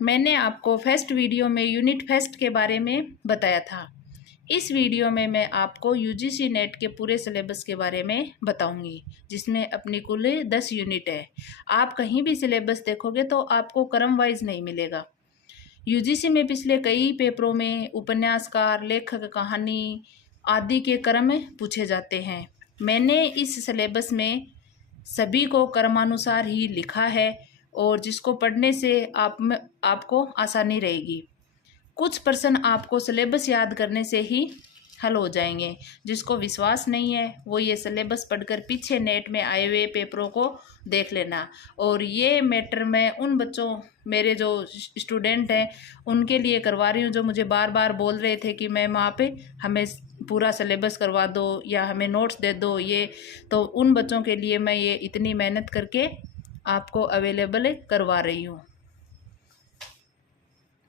मैंने आपको first video में यूनिट फर्स्ट के बारे में बताया था। इस वीडियो में मैं आपको यूजीसी नेट के पूरे सिलेबस के बारे में बताऊंगी, जिसमें अपनी कुल 10 यूनिट है। आप कहीं भी सिलेबस देखोगे तो आपको क्रम वाइज नहीं मिलेगा। यूजीसी में पिछले कई पेपरों में उपन्यासकार, लेखक, कहानी आदि के क्रम पूछे जाते हैं। मैंने इस सिलेबस में सभी को क्रमानुसार ही लिखा है और जिसको पढ़ने से आपको आसानी रहेगी। कुछ प्रश्न आपको सिलेबस याद करने से ही हल हो जाएंगे। जिसको विश्वास नहीं है वो ये सिलेबस पढ़कर पीछे नेट में आए हुए पेपरों को देख लेना। और ये मैटर मैं उन बच्चों, मेरे जो स्टूडेंट हैं, उनके लिए करवा रही हूँ जो मुझे बार बार बोल रहे थे कि मैम आप हमें पूरा सिलेबस करवा दो या हमें नोट्स दे दो। ये तो उन बच्चों के लिए मैं ये इतनी मेहनत करके आपको अवेलेबल करवा रही हूँ।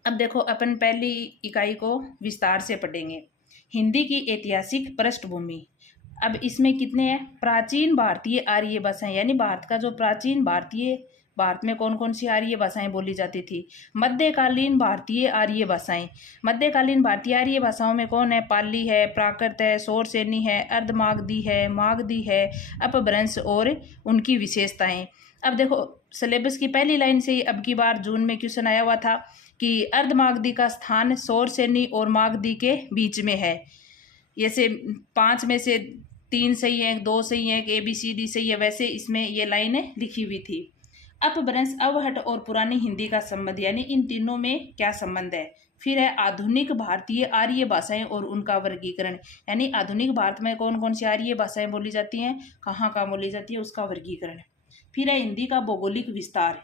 अब देखो, अपन पहली इकाई को विस्तार से पढ़ेंगे। हिंदी की ऐतिहासिक पृष्ठभूमि। अब इसमें कितने हैं? प्राचीन भारतीय आर्य भाषाएं, यानी भारत का जो प्राचीन भारत में कौन कौन सी आर्य भाषाएं बोली जाती थी। मध्यकालीन भारतीय आर्य भाषाएं। मध्यकालीन भारतीय आर्य भाषाओं में कौन है? पाली है, प्राकृत है, शौरसेनी है, अर्धमागधी है, मागधी है, अपभ्रंश और उनकी विशेषताएं। अब देखो, सिलेबस की पहली लाइन से ही अब की बार जून में क्वेश्चन आया हुआ था कि अर्धमागधी का स्थान शौरसेनी और मागधी के बीच में है। जैसे 5 में से 3 सही है, 2 सही है, ABCD सही है, वैसे इसमें ये लाइनें लिखी हुई थी। अपभ्रंश, अवहट और पुरानी हिंदी का संबंध, यानी इन तीनों में क्या संबंध है। फिर है आधुनिक भारतीय आर्य भाषाएं और उनका वर्गीकरण, यानी आधुनिक भारत में कौन कौन सी आर्य भाषाएं बोली जाती हैं, कहाँ कहाँ बोली जाती है, उसका वर्गीकरण। फिर है हिंदी का भौगोलिक विस्तार।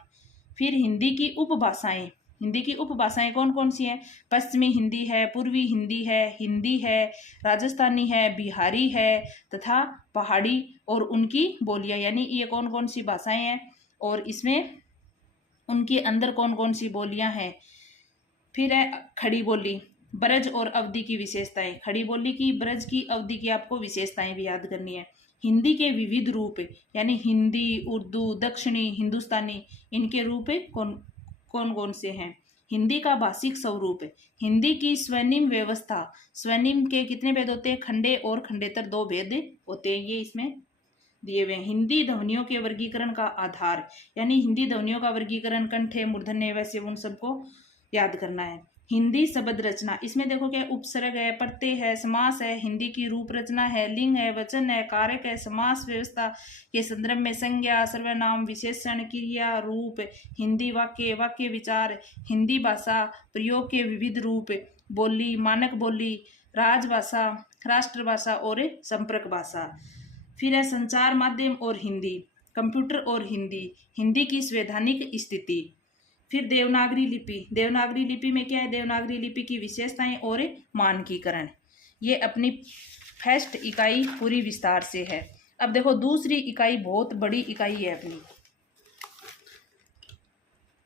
फिर हिंदी की उपभाषाएं। हिंदी की उपभाषाएं कौन कौन सी हैं? पश्चिमी हिंदी है, पूर्वी हिंदी है, राजस्थानी है, बिहारी है तथा पहाड़ी और उनकी बोलियां, यानी ये कौन कौन सी भाषाएं हैं और इसमें उनके अंदर कौन कौन सी बोलियां हैं। फिर है खड़ी बोली, ब्रज और अवधि की विशेषताएं। खड़ी बोली की, ब्रज की, अवधि की आपको विशेषताएं भी याद करनी है। हिंदी के विविध रूप, यानी हिंदी, उर्दू, दक्षिणी, हिंदुस्तानी, इनके रूप कौन कौन कौन से हैं। हिंदी का भाषिक स्वरूप, हिंदी की स्वर्णिम व्यवस्था। स्वर्णिम के कितने भेद होते हैं? खंडे और खंडेतर 2 भेद होते हैं, ये इसमें दिए हुए हैं। हिंदी ध्वनियों के वर्गीकरण का आधार, यानी हिंदी ध्वनियों का वर्गीकरण कंठ है, मूर्धन्य, वैसे उन सबको याद करना है। हिंदी शब्द रचना, इसमें देखो क्या, उपसर्ग है, प्रत्यय है, समास है, हिंदी की रूप रचना है, लिंग है, वचन है, कारक है, समास व्यवस्था के संदर्भ में संज्ञा, सर्वनाम, विशेषण, क्रिया, रूप, हिंदी वाक्य, वाक्य विचार, हिंदी भाषा प्रयोग के विविध रूप, बोली, मानक बोली, राजभाषा, राष्ट्रभाषा और संपर्क भाषा। फिर है संचार माध्यम और हिंदी, कंप्यूटर और हिंदी, हिंदी की संवैधानिक स्थिति। फिर देवनागरी लिपि। देवनागरी लिपि में क्या है? देवनागरी लिपि की विशेषताएं और मानकीकरण। ये अपनी फर्स्ट इकाई पूरी विस्तार से है। अब देखो, दूसरी इकाई बहुत बड़ी इकाई है अपनी,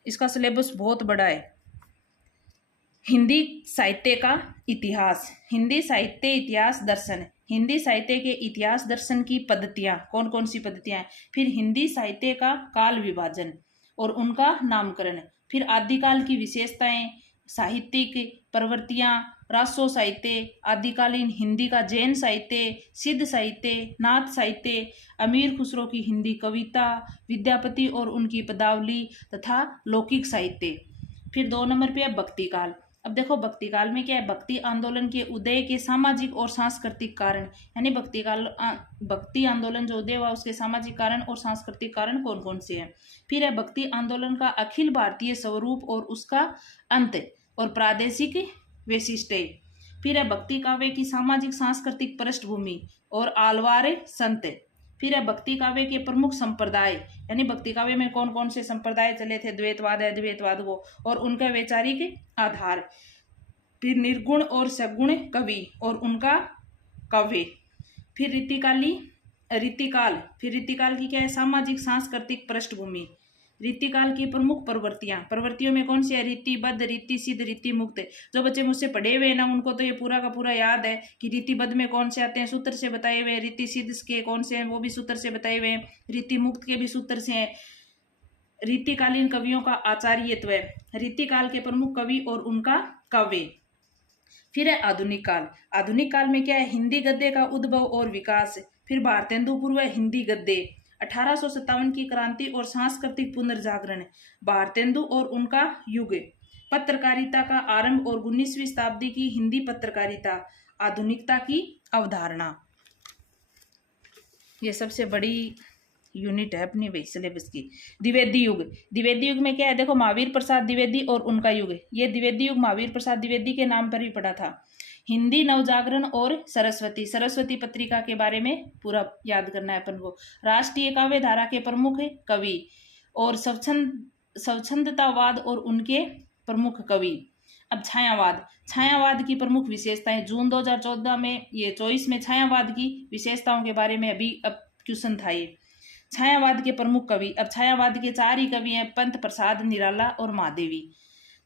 इसका सिलेबस बहुत बड़ा है। हिंदी साहित्य का इतिहास, हिंदी साहित्य इतिहास दर्शन, हिंदी साहित्य के इतिहास दर्शन की पद्धतियां, कौन कौन सी पद्धतियां। फिर हिंदी साहित्य का काल विभाजन और उनका नामकरण। फिर आदिकाल की विशेषताएं, साहित्यिक प्रवृत्तियां, रासो साहित्य, आदिकालीन हिंदी का जैन साहित्य, सिद्ध साहित्य, नाथ साहित्य, अमीर खुसरो की हिंदी कविता, विद्यापति और उनकी पदावली तथा लौकिक साहित्य। फिर 2 नंबर पे है भक्ति काल। अब देखो, भक्ति काल में क्या है? भक्ति आंदोलन के उदय के सामाजिक और सांस्कृतिक कारण, यानी भक्ति आंदोलन जो उदय हुआ उसके सामाजिक कारण और सांस्कृतिक कारण कौन कौन से हैं। फिर है भक्ति आंदोलन का अखिल भारतीय स्वरूप और उसका अंत और प्रादेशिक वैशिष्ट्य। फिर है भक्ति काव्य की सामाजिक सांस्कृतिक पृष्ठभूमि और आलवार संत। फिर है भक्ति काव्य के प्रमुख संप्रदाय, यानी भक्ति काव्य में कौन कौन से संप्रदाय चले थे, द्वैतवाद है, द्वैतवाद वो, और उनका वैचारिक आधार। फिर निर्गुण और सगुण कवि और उनका काव्य। फिर रीतिकाल, फिर रीतिकाल की क्या है? सामाजिक सांस्कृतिक पृष्ठभूमि। रीतिकाल की प्रमुख प्रवृत्तियों में कौन सी है? रीतिबद्ध, रीति सिद्ध, रीति मुक्त। जो बच्चे मुझसे पढ़े हुए हैं ना, उनको तो ये पूरा का पूरा याद है कि रीतिबद्ध में कौन से आते हैं, सूत्र से बताए हुए हैं। रीति सिद्ध के कौन से हैं, वो भी सूत्र से बताए हुए हैं। रीति मुक्त के भी सूत्र से हैं। रीतिकालीन कवियों का आचार्यत्व, रीतिकाल के प्रमुख कवि और उनका काव्य। फिर है आधुनिक काल। आधुनिक काल में क्या है, हिंदी गद्य का उद्भव और विकास। फिर भारतेंदु पूर्व हिंदी गद्य, 1857 की क्रांति और सांस्कृतिक पुनर्जागरण, भारतेंदु और उनका युग, पत्रकारिता का आरंभ और 19वीं शताब्दी की हिंदी पत्रकारिता, आधुनिकता की अवधारणा। ये सबसे बड़ी यूनिट है अपनी वही सिलेबस की। द्विवेदी युग। द्विवेदी युग में क्या है, देखो महावीर प्रसाद द्विवेदी और उनका युग। ये द्विवेदी युग महावीर प्रसाद द्विवेदी के नाम पर भी पड़ा था। हिंदी नवजागरण और सरस्वती, सरस्वती पत्रिका के बारे में पूरा याद करना है अपन को। राष्ट्रीय काव्य धारा के प्रमुख कवि और स्वच्छंदतावाद और उनके प्रमुख कवि। अब छायावाद, छायावाद की प्रमुख विशेषताएं। जून 2014 में ये 24 में छायावाद की विशेषताओं के बारे में अभी अब क्वेश्चन था ये। छायावाद के प्रमुख कवि, अब छायावाद के 4 ही कवि हैं, पंत प्रसाद, निराला और महादेवी।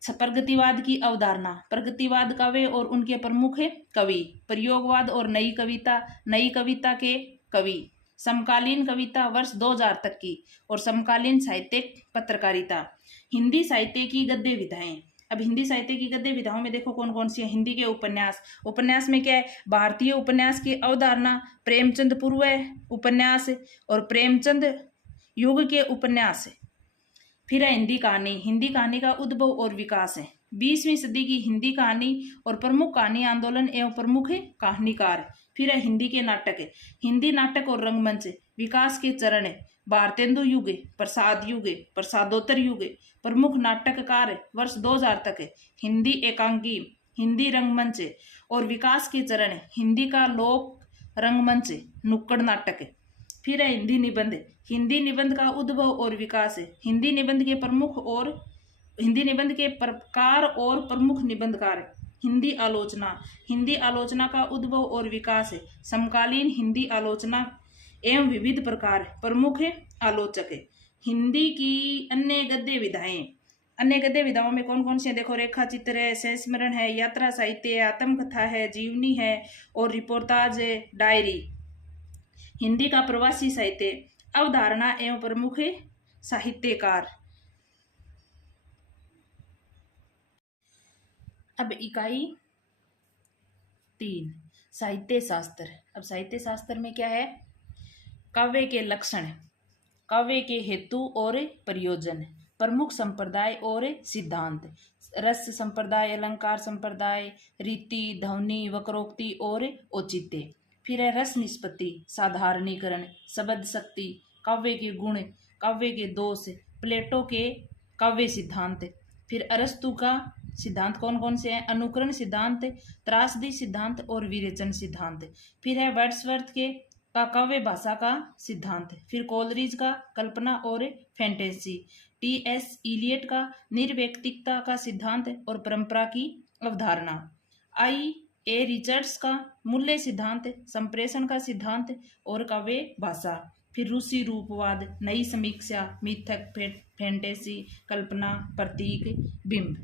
प्रगतिवाद की अवधारणा, प्रगतिवाद काव्य और उनके प्रमुख कवि। प्रयोगवाद और नई कविता, नई कविता के कवि। समकालीन कविता वर्ष 2000 तक की और समकालीन साहित्यिक पत्रकारिता। हिंदी साहित्य की गद्य विधाएं। अब हिंदी साहित्य की गद्य विधाओं में देखो कौन कौन सी है। हिंदी के उपन्यास, उपन्यास में क्या है, भारतीय उपन्यास की अवधारणा, प्रेमचंद पूर्व उपन्यास और प्रेमचंद युग के उपन्यास। फिर है हिंदी कहानी, हिंदी कहानी का उद्भव और विकास है। 20वीं सदी की हिंदी कहानी और प्रमुख कहानी आंदोलन एवं प्रमुख कहानीकार। फिर है हिंदी के नाटक, हिंदी नाटक और रंगमंच, विकास के चरण, भारतेंदु युग, प्रसाद युग, प्रसादोत्तर युग, प्रमुख नाटककार वर्ष 2000 तक, हिंदी एकांकी, हिंदी रंगमंच और विकास के चरण, हिंदी का लोक रंगमंच, नुक्कड़ नाटक। फिर है हिंदी निबंध, हिंदी निबंध का उद्भव और विकास, हिंदी निबंध के प्रमुख और हिंदी निबंध के प्रकार और प्रमुख निबंधकार। हिंदी आलोचना, हिंदी आलोचना का उद्भव और विकास, समकालीन हिंदी आलोचना एवं विविध प्रकार, प्रमुख आलोचक। हिंदी की अन्य गद्य विधाएं, अन्य गद्य विधाओं में कौन कौन सी है, देखो रेखा चित्र है, संस्मरण है, यात्रा साहित्य है, आत्मकथा है, जीवनी है और रिपोर्टाज है, डायरी। हिंदी का प्रवासी साहित्य, अवधारणा एवं प्रमुख साहित्यकार। अब इकाई 3 साहित्य शास्त्र। अब साहित्य शास्त्र में क्या है, काव्य के लक्षण, काव्य के हेतु और प्रयोजन, प्रमुख संप्रदाय और सिद्धांत, रस संप्रदाय, अलंकार संप्रदाय, रीति, ध्वनि, वक्रोक्ति और औचित्य। फिर है रस निष्पत्ति, साधारणीकरण, शब्द शक्ति, काव्य के गुण, काव्य के दोष, प्लेटो के काव्य सिद्धांत। फिर अरस्तु का सिद्धांत कौन कौन से हैं, अनुकरण सिद्धांत, त्रासदी सिद्धांत और विरेचन सिद्धांत। फिर है वर्ड्सवर्थ के का काव्य भाषा का सिद्धांत। फिर कोलरिज का कल्पना और फैंटेसी, टी.एस. इलियट का निर्व्यक्तिकता का सिद्धांत और परंपरा की अवधारणा, आई.ए. रिचर्ड्स का मूल्य सिद्धांत, संप्रेषण का सिद्धांत और काव्य भाषा। फिर रूसी रूपवाद, नई समीक्षा, मिथक, फैंटेसी, कल्पना, प्रतीक, बिंब।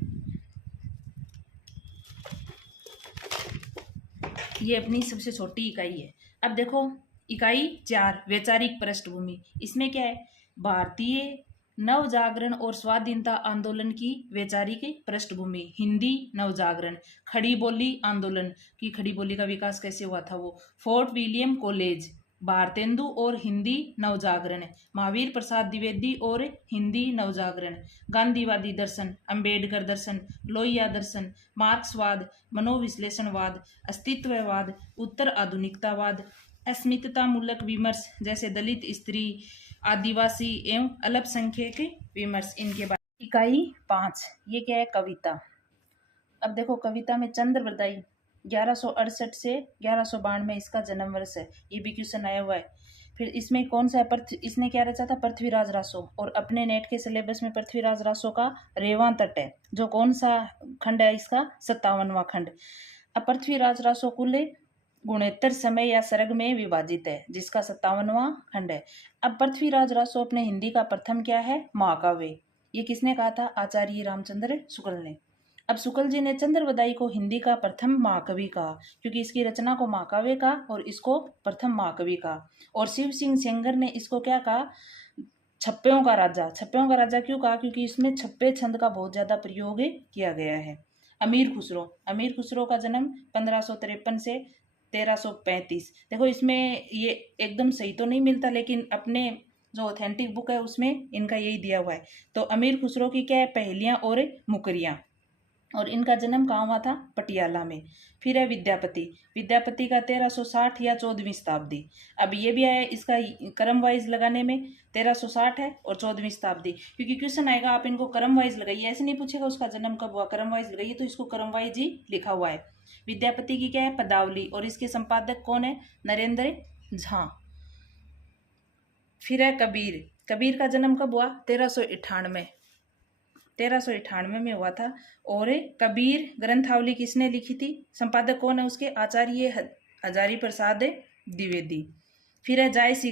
ये अपनी सबसे छोटी इकाई है। अब देखो इकाई 4 वैचारिक पृष्ठभूमि। इसमें क्या है, भारतीय नवजागरण और स्वाधीनता आंदोलन की वैचारिक पृष्ठभूमि, हिंदी नवजागरण, खड़ी बोली आंदोलन की खड़ी बोली का विकास कैसे हुआ था वो, फोर्ट विलियम कॉलेज, भारतेंदु और हिंदी नवजागरण, महावीर प्रसाद द्विवेदी और हिंदी नवजागरण, गांधीवादी दर्शन, अंबेडकर दर्शन, लोहिया दर्शन, मार्क्सवाद, मनोविश्लेषणवाद, अस्तित्ववाद, उत्तर आधुनिकतावाद, अस्मितामूलक विमर्श जैसे दलित, स्त्री, आदिवासी एवं अल्पसंख्यक विमर्श, इनके बारे। इकाई 5 ये क्या है, कविता। अब देखो कविता में चंद्रवरदाई 1168 से 1192 में इसका जन्म वर्ष है, ये भी क्वेश्चन आया हुआ है। फिर इसमें कौन सा इसने क्या रचा था, पृथ्वीराज रासो, और अपने नेट के सिलेबस में पृथ्वीराज रासो का रेवां तट है, जो कौन सा खंड है इसका, 57वां खंड। अब पृथ्वीराज रासो कुल गुणोत्तर समय या सर्ग में विभाजित है, जिसका 57वां खंड है। अब पृथ्वीराज रासो अपने हिंदी का प्रथम क्या है, महाकाव्य। ये किसने कहा था, आचार्य रामचंद्र शुक्ल ने। अब शुक्ल जी ने चंद्रवदाई को हिंदी का प्रथम महाकवि कहा, क्योंकि इसकी रचना को महाकाव्य कहा और इसको प्रथम महाकवि कहा। और शिव सिंह सेंगर ने इसको क्या कहा, छप्पयों का राजा। छप्पयों का राजा क्यों कहा? क्योंकि इसमें छप्पे छंद का बहुत ज़्यादा प्रयोग किया गया है। अमीर खुसरो। अमीर खुसरो का जन्म 1553 से 1335। देखो इसमें ये एकदम सही तो नहीं मिलता, लेकिन अपने जो ऑथेंटिक बुक है उसमें इनका यही दिया हुआ है। तो अमीर खुसरो की क्या है? पहेलियाँ और मुकरियाँ, और इनका जन्म कहाँ हुआ था? पटियाला में। फिर है विद्यापति। विद्यापति का 1360 या 14वीं शताब्दी। अब ये भी आया इसका क्रम वाइज लगाने में, 1360 है और 14वीं शताब्दी, क्योंकि क्वेश्चन आएगा आप इनको क्रम वाइज लगाइए, ऐसे नहीं पूछेगा उसका जन्म कब हुआ, क्रम वाइज लगाइए, तो इसको क्रम वाइज ही लिखा हुआ है। विद्यापति की क्या है? पदावली, और इसके संपादक कौन है? नरेंद्र झा। फिर है कबीर। कबीर का जन्म कब हुआ? 1398 में हुआ था। और कबीर ग्रंथावली किसने लिखी थी? संपादक कौन है उसके? आचार्य हजारी प्रसाद द्विवेदी। फिर है जायसी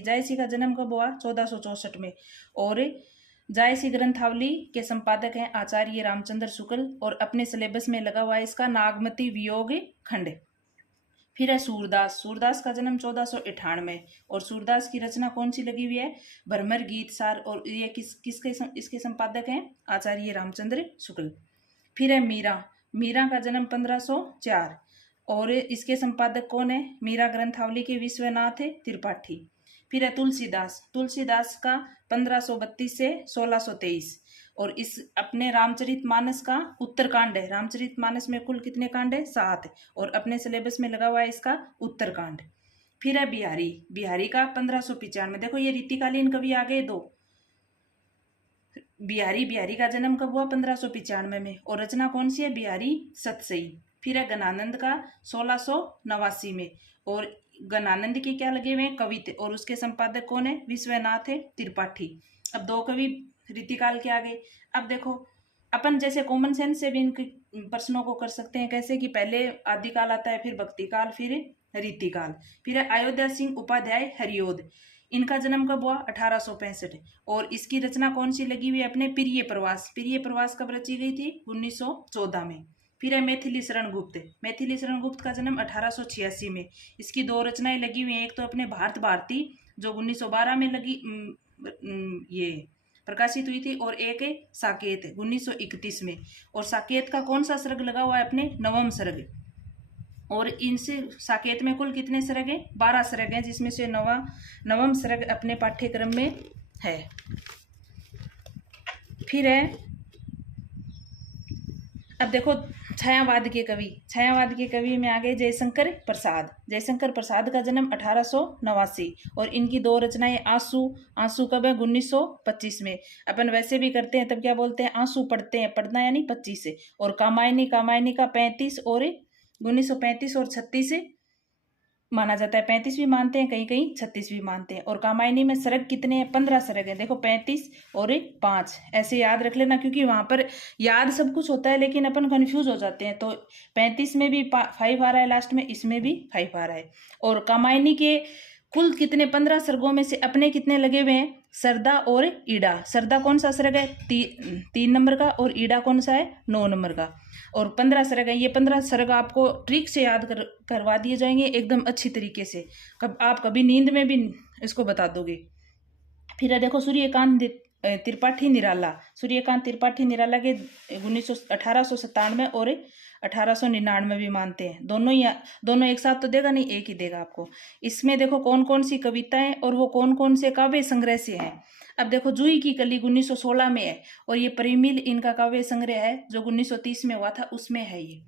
जायसी का जन्म कब हुआ? 1464 में। और जायसी ग्रंथावली के संपादक हैं आचार्य रामचंद्र शुक्ल, और अपने सिलेबस में लगा हुआ है इसका नागमती वियोग खंड। फिर है सूरदास। सूरदास का जन्म 1498, और सूरदास की रचना कौन सी लगी हुई है? भ्रमर गीत सार, और ये इसके संपादक हैं आचार्य रामचंद्र शुक्ल। फिर है मीरा। मीरा का जन्म 1504, और इसके संपादक कौन है? मीरा ग्रंथावली के विश्वनाथ त्रिपाठी। फिर है तुलसीदास। तुलसीदास का 1532 से 1623, और इस अपने रामचरितमानस का उत्तरकांड है। रामचरितमानस में कुल कितने कांड है? 7, और अपने सिलेबस में लगा हुआ है इसका उत्तरकांड। फिर है बिहारी। बिहारी का 1595। देखो ये रीतिकालीन कवि आ गए दो। बिहारी का जन्म कब हुआ? 1595 में, और रचना कौन सी है? बिहारी सतसई। फिर है गणानंद का 1689 में, और गणानंद के क्या लगे हुए हैं? कविते, और उसके संपादक कौन है? विश्वनाथ त्रिपाठी। अब दो कवि रीतिकाल के आगे। अब देखो अपन जैसे कॉमन सेंस से भी इन प्रश्नों को कर सकते हैं। कैसे कि पहले आदिकाल आता है, फिर भक्तिकाल, फिर रीतिकाल। फिर है अयोध्या सिंह उपाध्याय हरिओद। इनका जन्म कब हुआ? 1865, और इसकी रचना कौन सी लगी हुई है? अपने प्रिय प्रवास। प्रिय प्रवास कब रची गई थी? 1914 में। फिर है मैथिली शरण गुप्त। मैथिली शरण गुप्त का जन्म 1886 में। इसकी दो रचनाएं लगी हुई हैं, एक तो अपने भारत भारती जो 1912 में लगी ये प्रकाशित हुई थी, और एक साकेत 1931 में। और साकेत का कौन सा सर्ग लगा हुआ है? अपने नवम सर्ग। और इनसे साकेत में कुल कितने सर्ग हैं? 12 सर्ग हैं, जिसमें से नवम सर्ग अपने पाठ्यक्रम में है। फिर है अब देखो छायावाद के कवि। छायावाद के कवि में आ गए जयशंकर प्रसाद। जयशंकर प्रसाद का जन्म 1889, और इनकी दो रचनाएं आंसू। आंसू कब है? 1925 में। अपन वैसे भी करते हैं तब क्या बोलते हैं? आंसू पढ़ते हैं, पढ़ना यानी 25 से। और कामायनी का 35, और 1935 और 36 माना जाता है। 35 भी मानते हैं, कहीं कहीं 36 भी मानते हैं। और कामायनी में सर्ग कितने हैं? 15 सर्ग हैं। देखो 35 और 5 ऐसे याद रख लेना, क्योंकि वहां पर याद सब कुछ होता है लेकिन अपन कंफ्यूज हो जाते हैं। तो 35 में भी 5 आ रहा है लास्ट में, इसमें भी 5 आ रहा है। और कामायनी के कुल कितने? 15 सर्गों में से अपने कितने लगे हुए हैं? सरदा और ईडा। सरदा कौन सा सर्ग है? 3 नंबर का, और ईडा कौन सा है? 9 नंबर का। और 15 सर्ग है। ये 15 सर्ग आपको ट्रिक से याद करवा दिए जाएंगे एकदम अच्छी तरीके से। आप कभी नींद में भी इसको बता दोगे। फिर है देखो सूर्यकांत त्रिपाठी निराला। सूर्यकांत त्रिपाठी निराला के 1897 और 1899 भी मानते हैं। दोनों एक साथ तो देगा नहीं, एक ही देगा आपको। इसमें देखो कौन कौन सी कविताएं और वो कौन कौन से काव्य संग्रह से हैं। अब देखो जूही की कली 1916 में है, और ये परिमिल इनका काव्य संग्रह है जो 1930 में हुआ था, उसमें है ये।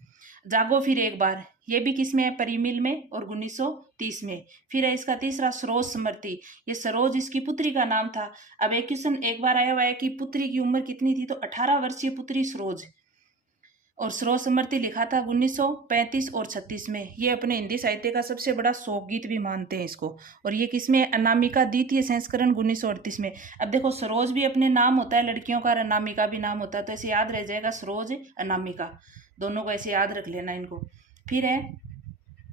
जागो फिर एक बार, ये भी किस में है? परिमिल में, और 1930 में। फिर है इसका तीसरा सरोज स्मृति। ये सरोज इसकी पुत्री का नाम था। अब एक क्वेश्चन एक बार आया हुआ है कि पुत्री की उम्र कितनी थी, तो 18 वर्षीय पुत्री सरोज। और सरोज स्मृति लिखा था 1935 और 36 में। ये अपने हिंदी साहित्य का सबसे बड़ा शोक गीत भी मानते हैं इसको। और ये किसमें? अनामिका द्वितीय संस्करण 1938 में। अब देखो सरोज भी अपने नाम होता है लड़कियों का, और अनामिका भी नाम होता है, तो ऐसे याद रह जाएगा सरोज अनामिका, दोनों को ऐसे याद रख लेना इनको। फिर है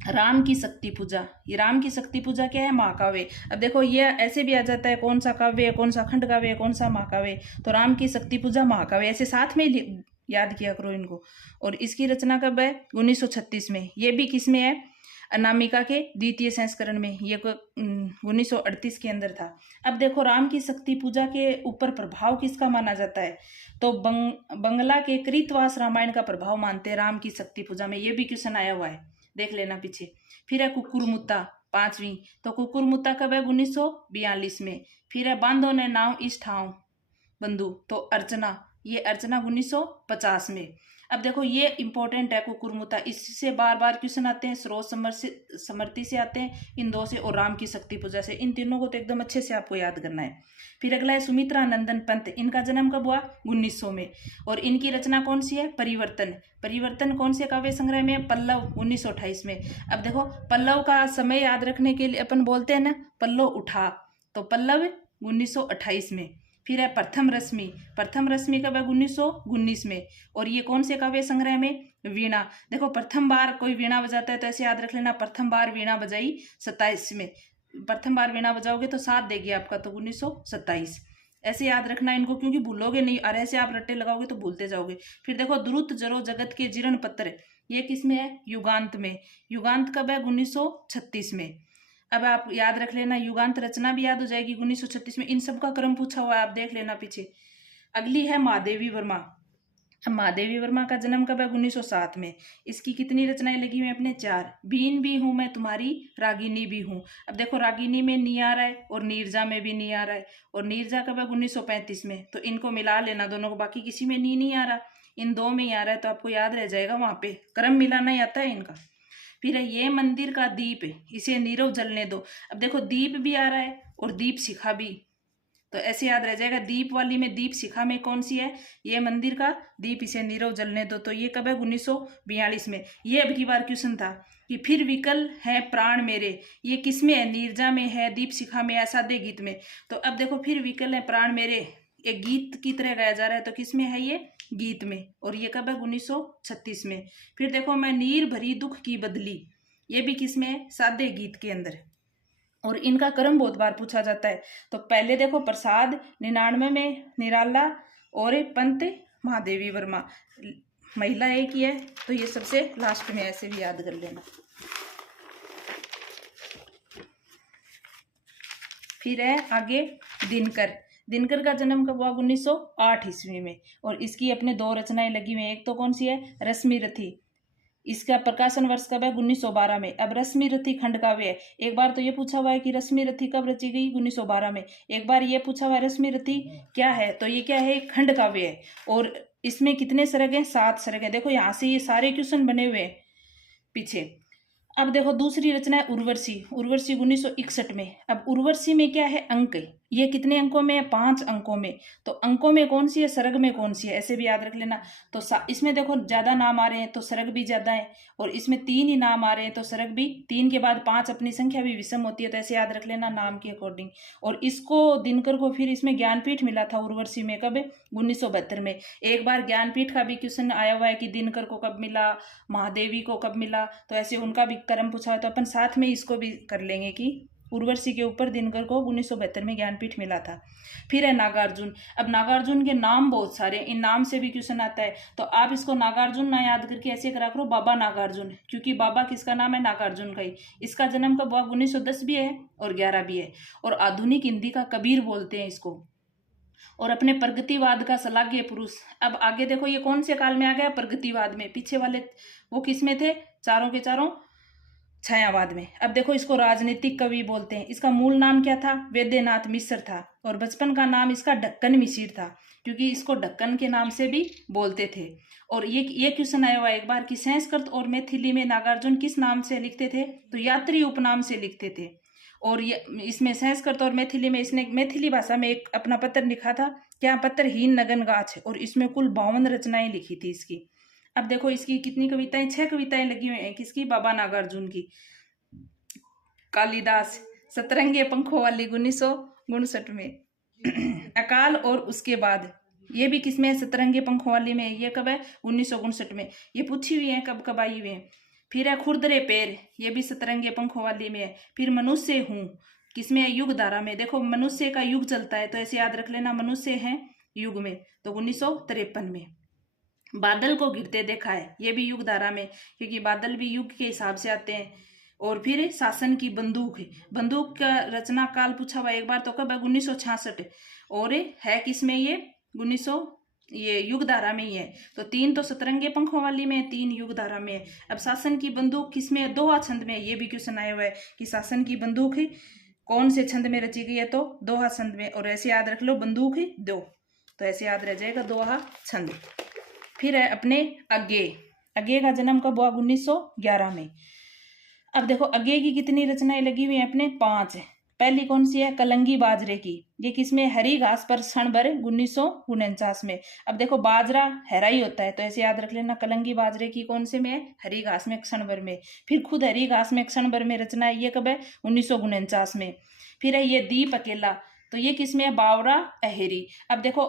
राम की शक्ति पूजा। ये राम की शक्ति पूजा क्या है? महाकाव्य। अब देखो ये ऐसे भी आ जाता है कौन सा काव्य है, कौन सा खंड काव्य है, कौन सा महाकाव्य। तो राम की शक्ति पूजा महाकाव्य, ऐसे साथ में याद किया करो इनको। और इसकी रचना कब है? 1936 में। ये भी किस में है? अनामिका के द्वितीय संस्करण में, ये 1938 के अंदर था। अब देखो राम की शक्ति पूजा के ऊपर प्रभाव किसका माना जाता है, तो बंगला के कृतवास रामायण का प्रभाव मानते हैं राम की शक्ति पूजा में। ये भी क्वेश्चन आया हुआ है, देख लेना पीछे। फिर है कुकुरमुत्ता 5वीं, तो कुकुरमुत्ता कब है, 1942 में। फिर है बांधो ने नाव इस ठाव बंधु, तो अर्चना, ये अर्चना 1950 में। अब देखो ये इंपॉर्टेंट है कुकुरमुत्ता, इससे बार बार क्वेश्चन आते हैं, स्रोत समर्थी से आते हैं, इन दो से, और राम की शक्ति पूजा से। इन तीनों को तो एकदम अच्छे से आपको याद करना है। फिर अगला है सुमित्रा नंदन पंत, इनका जन्म कब हुआ, 1900 में। और इनकी रचना कौन सी है, परिवर्तन। परिवर्तन कौन से काव्य संग्रह में, पल्लव 1928 में। अब देखो पल्लव का समय याद रखने के लिए अपन बोलते हैं ना, पल्लव उठा, तो पल्लव 1928 में। फिर है प्रथम रश्मि, प्रथम रश्मि कब है, 1919 में। और ये कौन से काव्य संग्रह में, वीणा। देखो प्रथम बार कोई वीणा बजाता है तो ऐसे याद रख लेना, प्रथम बार वीणा बजाई 27 में। प्रथम बार वीणा बजाओगे तो 7 देगी आपका, तो 1927 ऐसे याद रखना इनको, क्योंकि भूलोगे नहीं, और ऐसे आप रट्टे लगाओगे तो भूलते जाओगे। फिर देखो द्रुत जरो जगत के जीर्ण पत्र, ये किसमें है, युगांत में। युगांत कब है, 1936 में। अब आप याद रख लेना, युगांत रचना भी याद हो जाएगी 1936 में। इन सब का क्रम पूछा हुआ है, आप देख लेना पीछे। अगली है महादेवी वर्मा। अब महादेवी वर्मा का जन्म कब है, 1907 में। इसकी कितनी रचनाएं लगी हुई अपने, 4। बीन भी हूं मैं तुम्हारी, रागिनी भी हूं। अब देखो रागिनी में नी आ रहा है और नीरजा में भी नी आ रहा है, और नीरजा कब है, 1935 में। तो इनको मिला लेना दोनों को, बाकी किसी में नी नहीं आ रहा, इन दो में ही आ रहा है, तो आपको याद रह जाएगा, वहां पे क्रम मिलाना ही आता है इनका। फिर है ये मंदिर का दीप, इसे नीरव जलने दो। अब देखो दीप भी आ रहा है और दीप शिखा भी, तो ऐसे याद रह जाएगा। दीप वाली में, दीप शिखा में कौन सी है, ये मंदिर का दीप, इसे नीरव जलने दो, तो ये कब है, 1942 में। ये अब की बार क्वेश्चन था कि फिर विकल है प्राण मेरे, ये किस में है, नीरजा में है, दीप शिखा में, सादे गीत में। तो अब देखो फिर विकल है प्राण मेरे, एक गीत की तरह गाया जा रहा है, तो किस में है, ये गीत में। और ये कब है, 1936 में। फिर देखो मैं नीर भरी दुख की बदली, ये भी किस में है, सादे गीत के अंदर। और इनका क्रम बहुत बार पूछा जाता है। तो पहले देखो प्रसाद 99 में निराला, और पंत महादेवी वर्मा, महिला एक ही है, तो ये सबसे लास्ट में, ऐसे भी याद कर लेना। फिर है आगे दिनकर। दिनकर का जन्म कब हुआ, 1908 ईस्वी में। और इसकी अपने 2 रचनाएं लगी हुई हैं, एक तो कौन सी है, रश्मि रथी, इसका प्रकाशन वर्ष कब है, 1912 में। अब रश्मि रथी खंड काव्य है। एक बार तो ये पूछा हुआ है कि रश्मि रथी कब रची गई, 1912 में। एक बार ये पूछा हुआ है रश्मि रथी क्या है, तो ये क्या है, खंड काव्य है। और इसमें कितने सरग हैं, 7 सरग हैं। देखो यहाँ से ये सारे क्वेश्चन बने हुए हैं पीछे। अब देखो दूसरी रचना है उर्वशी। उर्वशी 1961 में। अब उर्वशी में क्या है, अंक, ये कितने अंकों में है, 5 अंकों में। तो अंकों में कौन सी है, सरग में कौन सी है, ऐसे भी याद रख लेना। तो इसमें देखो ज्यादा नाम आ रहे हैं तो सरग भी ज्यादा है, और इसमें 3 ही नाम आ रहे हैं तो सरग भी 3 के बाद 5, अपनी संख्या भी विषम होती है, तो ऐसे याद रख लेना नाम के अकॉर्डिंग। और इसको दिनकर को फिर इसमें ज्ञानपीठ मिला था उर्वशी में, कब, 1972 में। एक बार ज्ञानपीठ का भी क्वेश्चन आया हुआ है कि दिनकर को कब मिला, महादेवी को कब मिला, तो ऐसे उनका भी क्रम पूछा है, तो अपन साथ में इसको भी कर लेंगे कि उर्वशी के ऊपर दिनकर को 1972 में ज्ञानपीठ मिला था। फिर है नागार्जुन। अब नागार्जुन के नाम बहुत सारे, इन नाम से भी क्वेश्चन आता है, तो आप इसको नागार्जुन ना याद करके ऐसे करा करो बाबा नागार्जुन, क्योंकि बाबा किसका नाम है, नागार्जुन का ही। इसका जन्म कब हुआ, 1910 भी है और 11 भी है। और आधुनिक हिंदी का कबीर बोलते हैं इसको, और अपने प्रगतिवाद का शलाघ्य पुरुष। अब आगे देखो ये कौन से काल में आ गया, प्रगतिवाद में। पीछे वाले वो किस में थे, चारों के चारों छायावाद में। अब देखो इसको राजनीतिक कवि बोलते हैं। इसका मूल नाम क्या था, वैद्यनाथ मिश्र था, और बचपन का नाम इसका ढक्कन मिसिर था, क्योंकि इसको ढक्कन के नाम से भी बोलते थे। और ये क्वेश्चन आया हुआ एक बार कि संस्कृत और मैथिली में नागार्जुन किस नाम से लिखते थे, तो यात्री उपनाम से लिखते थे। और ये इसमें संस्कृत और मैथिली में इसने मैथिली भाषा में एक अपना पत्र लिखा था, क्या पत्र, हीन नगन गाछ, और इसमें कुल 52 रचनाएं लिखी थी इसकी। अब देखो इसकी कितनी कविताएं, 6 कविताएं लगी हुई हैं, किसकी, बाबा नागार्जुन की। कालिदास, सतरंगे पंखों वाली 1959 में। अकाल और उसके बाद, ये भी किसमें है, सतरंगे पंखों वाली में। ये कब है, 1959 में। ये पूछी हुई है कब कब आई हुई है। फिर है खुरदरे पैर, ये भी सतरंगे पंखों वाली में है। फिर मनुष्य हूँ, किसमें है, युग धारा में। देखो मनुष्य का युग चलता है, तो ऐसे याद रख लेना, मनुष्य है युग में, तो 1953 में। बादल को गिरते देखा है, ये भी युग धारा में, क्योंकि बादल भी युग के हिसाब से आते हैं। और फिर शासन की बंदूक, बंदूक का रचना काल पूछा हुआ एक बार, तो कब है 1966। और है किसमें ये 1900 ये युग धारा में ही है। तो 3 तो सतरंगे पंखों वाली में, 3 युग धारा में है। अब शासन की बंदूक किसमें है, दोहा छंद में। ये भी क्वेश्चन आया हुआ है कि शासन की बंदूक कौन से छंद में रची गई है, तो दोहा छंद में। और ऐसे याद रख लो बंदूक दो, तो ऐसे याद रह जाएगा दोहा छंद। फिर है अपने अज्ञे, अज्ञे का जन्म कब हुआ 1911 में। अब देखो अज्ञे की कितनी रचनाएं लगी हुई है अपने 5। पहली कौन सी है, कलंगी बाजरे की। ये किसमें, हरी घास पर क्षण भर 1949 में। अब देखो बाजरा हरा ही होता है, तो ऐसे याद रख लेना, कलंगी बाजरे की कौन से में है, हरी घास में क्षण भर में। फिर खुद हरी घास में क्षण भर में रचना है, ये कब है 1949 में। फिर है ये दीप अकेला, तो ये किसमें है, बावरा अहेरी। अब देखो